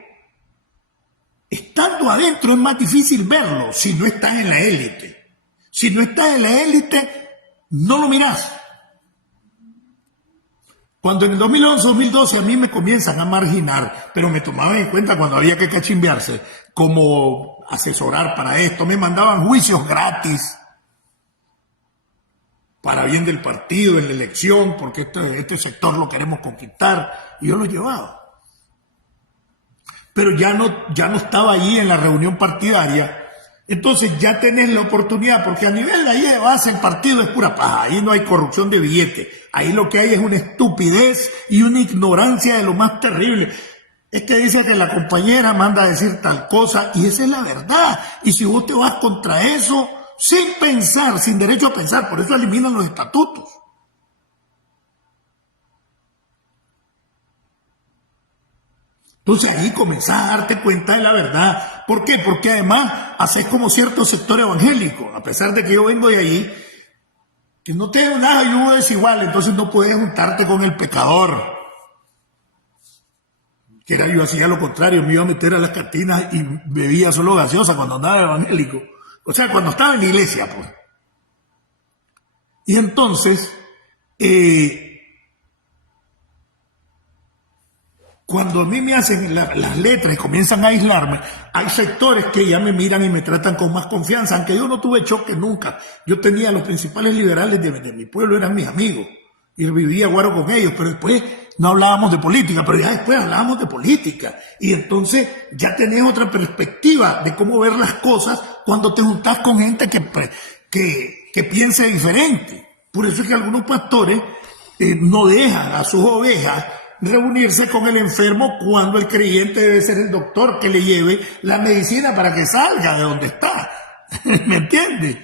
estando adentro es más difícil verlo si no estás en la élite. Si no estás en la élite, no lo mirás. Cuando en el 2011-2012 a mí me comienzan a marginar, pero me tomaban en cuenta cuando había que cachimbearse, como asesorar para esto, me mandaban juicios gratis para bien del partido, en la elección, porque este sector lo queremos conquistar, y yo lo llevaba. Pero ya no estaba allí en la reunión partidaria, entonces ya tenés la oportunidad, porque a nivel de ahí de base el partido es pura paja, ahí no hay corrupción de billete, ahí lo que hay es una estupidez y una ignorancia de lo más terrible. Es que dice que la compañera manda a decir tal cosa, y esa es la verdad, y si vos te vas contra eso, sin pensar, sin derecho a pensar, por eso eliminan los estatutos. Entonces ahí comenzás a darte cuenta de la verdad. ¿Por qué? Porque además haces como cierto sector evangélico, a pesar de que yo vengo de ahí, que no tengo nada, yo es igual, entonces no puedes juntarte con el pecador. Que era, yo hacía lo contrario, me iba a meter a las cantinas y bebía solo gaseosa cuando andaba evangélico. O sea, cuando estaba en la iglesia, pues. Y entonces, cuando a mí me hacen las letras y comienzan a aislarme, hay sectores que ya me miran y me tratan con más confianza, aunque yo no tuve choque nunca. Yo tenía los principales liberales de mi pueblo, eran mis amigos, y vivía guaro con ellos, pero después no hablábamos de política, pero ya después hablábamos de política. Y entonces ya tenés otra perspectiva de cómo ver las cosas cuando te juntás con gente que piense diferente. Por eso es que algunos pastores no dejan a sus ovejas reunirse con el enfermo cuando el creyente debe ser el doctor que le lleve la medicina para que salga de donde está. ¿Me entiendes?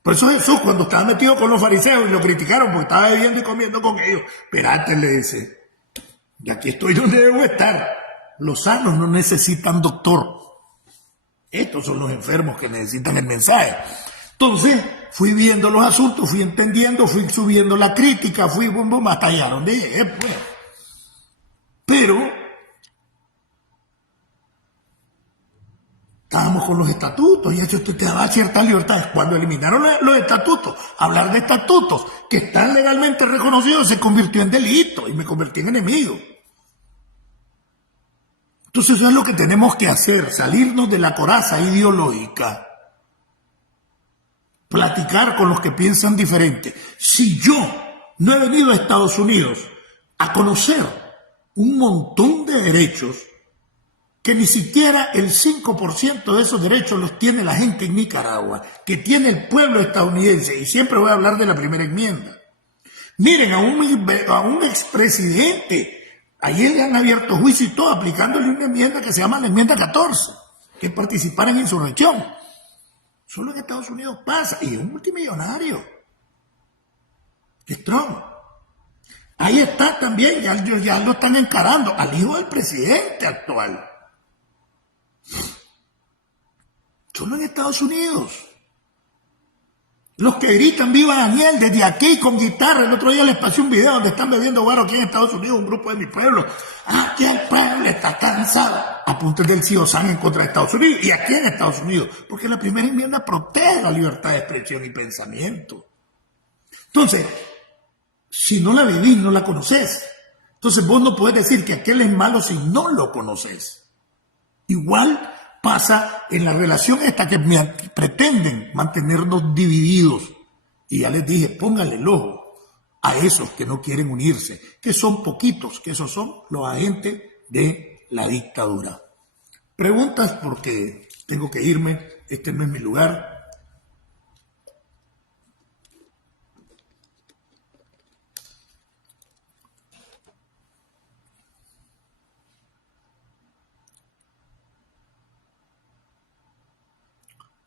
Por eso Jesús, cuando estaba metido con los fariseos y lo criticaron porque estaba bebiendo y comiendo con ellos, pero antes le dice, y aquí estoy donde debo estar. Los sanos no necesitan doctor. Estos son los enfermos que necesitan el mensaje. Entonces, fui viendo los asuntos, fui entendiendo, fui subiendo la crítica, fui hasta allá donde llegué, pues. Pero estábamos con los estatutos y eso te daba ciertas libertades. Cuando eliminaron los estatutos, hablar de estatutos que están legalmente reconocidos se convirtió en delito y me convertí en enemigo. Entonces eso es lo que tenemos que hacer, salirnos de la coraza ideológica, platicar con los que piensan diferente. Si yo no he venido a Estados Unidos a conocer un montón de derechos que ni siquiera el 5% de esos derechos los tiene la gente en Nicaragua, que tiene el pueblo estadounidense, y siempre voy a hablar de la primera enmienda. Miren, a un expresidente, ayer le han abierto juicio y todo, aplicándole una enmienda que se llama la enmienda 14, que es participar en insurrección. Solo en Estados Unidos pasa, y es un multimillonario, que es Trump. Ahí está también, ya lo están encarando, al hijo del presidente actual. Solo en Estados Unidos. Los que gritan viva Daniel desde aquí con guitarra. El otro día les pasé un video donde están bebiendo guaro aquí en Estados Unidos, un grupo de mi pueblo. Aquí el pueblo está cansado. Apuntes del CIOSAN en contra de Estados Unidos. Y aquí en Estados Unidos. Porque la primera enmienda protege la libertad de expresión y pensamiento. Entonces, si no la vivís, no la conoces. Entonces vos no podés decir que aquel es malo si no lo conoces. Igual pasa en la relación esta que pretenden mantenernos divididos. Y ya les dije, pónganle el ojo a esos que no quieren unirse, que son poquitos, que esos son los agentes de la dictadura. Preguntas porque tengo que irme, este no es mi lugar.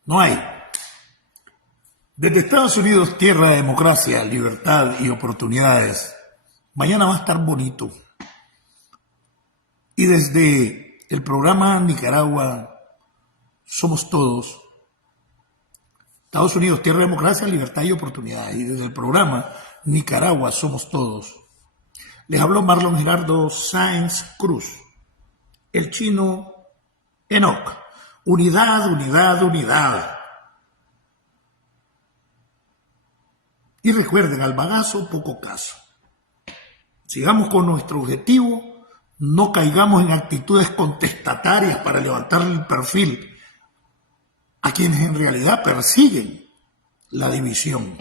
No hay. Desde Estados Unidos, tierra de democracia, libertad y oportunidades, mañana va a estar bonito. Y desde el programa Nicaragua Somos Todos, Estados Unidos, tierra de democracia, libertad y oportunidades, y desde el programa Nicaragua Somos Todos, les habló Marlon Gerardo Sáenz Cruz, el chino Enoch. Unidad, unidad, unidad. Y recuerden, al bagazo, poco caso. Sigamos con nuestro objetivo, no caigamos en actitudes contestatarias para levantar el perfil a quienes en realidad persiguen la división.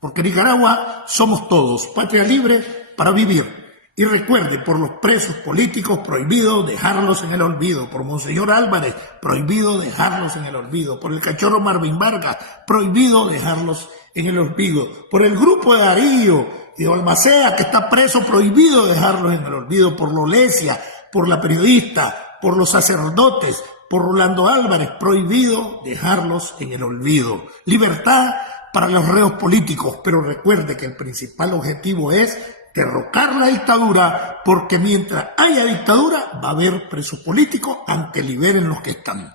Porque Nicaragua somos todos, patria libre para vivir. Y recuerde, por los presos políticos, prohibido dejarlos en el olvido. Por Monseñor Álvarez, prohibido dejarlos en el olvido. Por el cachorro Marvin Vargas, prohibido dejarlos en el olvido. Por el grupo de Darío y de Balmaceda, que está preso, prohibido dejarlos en el olvido. Por Lolesia, por la periodista, por los sacerdotes, por Rolando Álvarez, prohibido dejarlos en el olvido. Libertad para los reos políticos, pero recuerde que el principal objetivo es derrocar la dictadura, porque mientras haya dictadura va a haber presos políticos, aunque liberen los que están.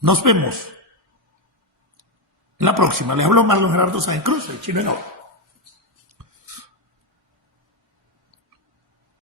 Nos vemos en la próxima. Les habló Marlon Gerardo Sáenz Cruz, el chino Enoch.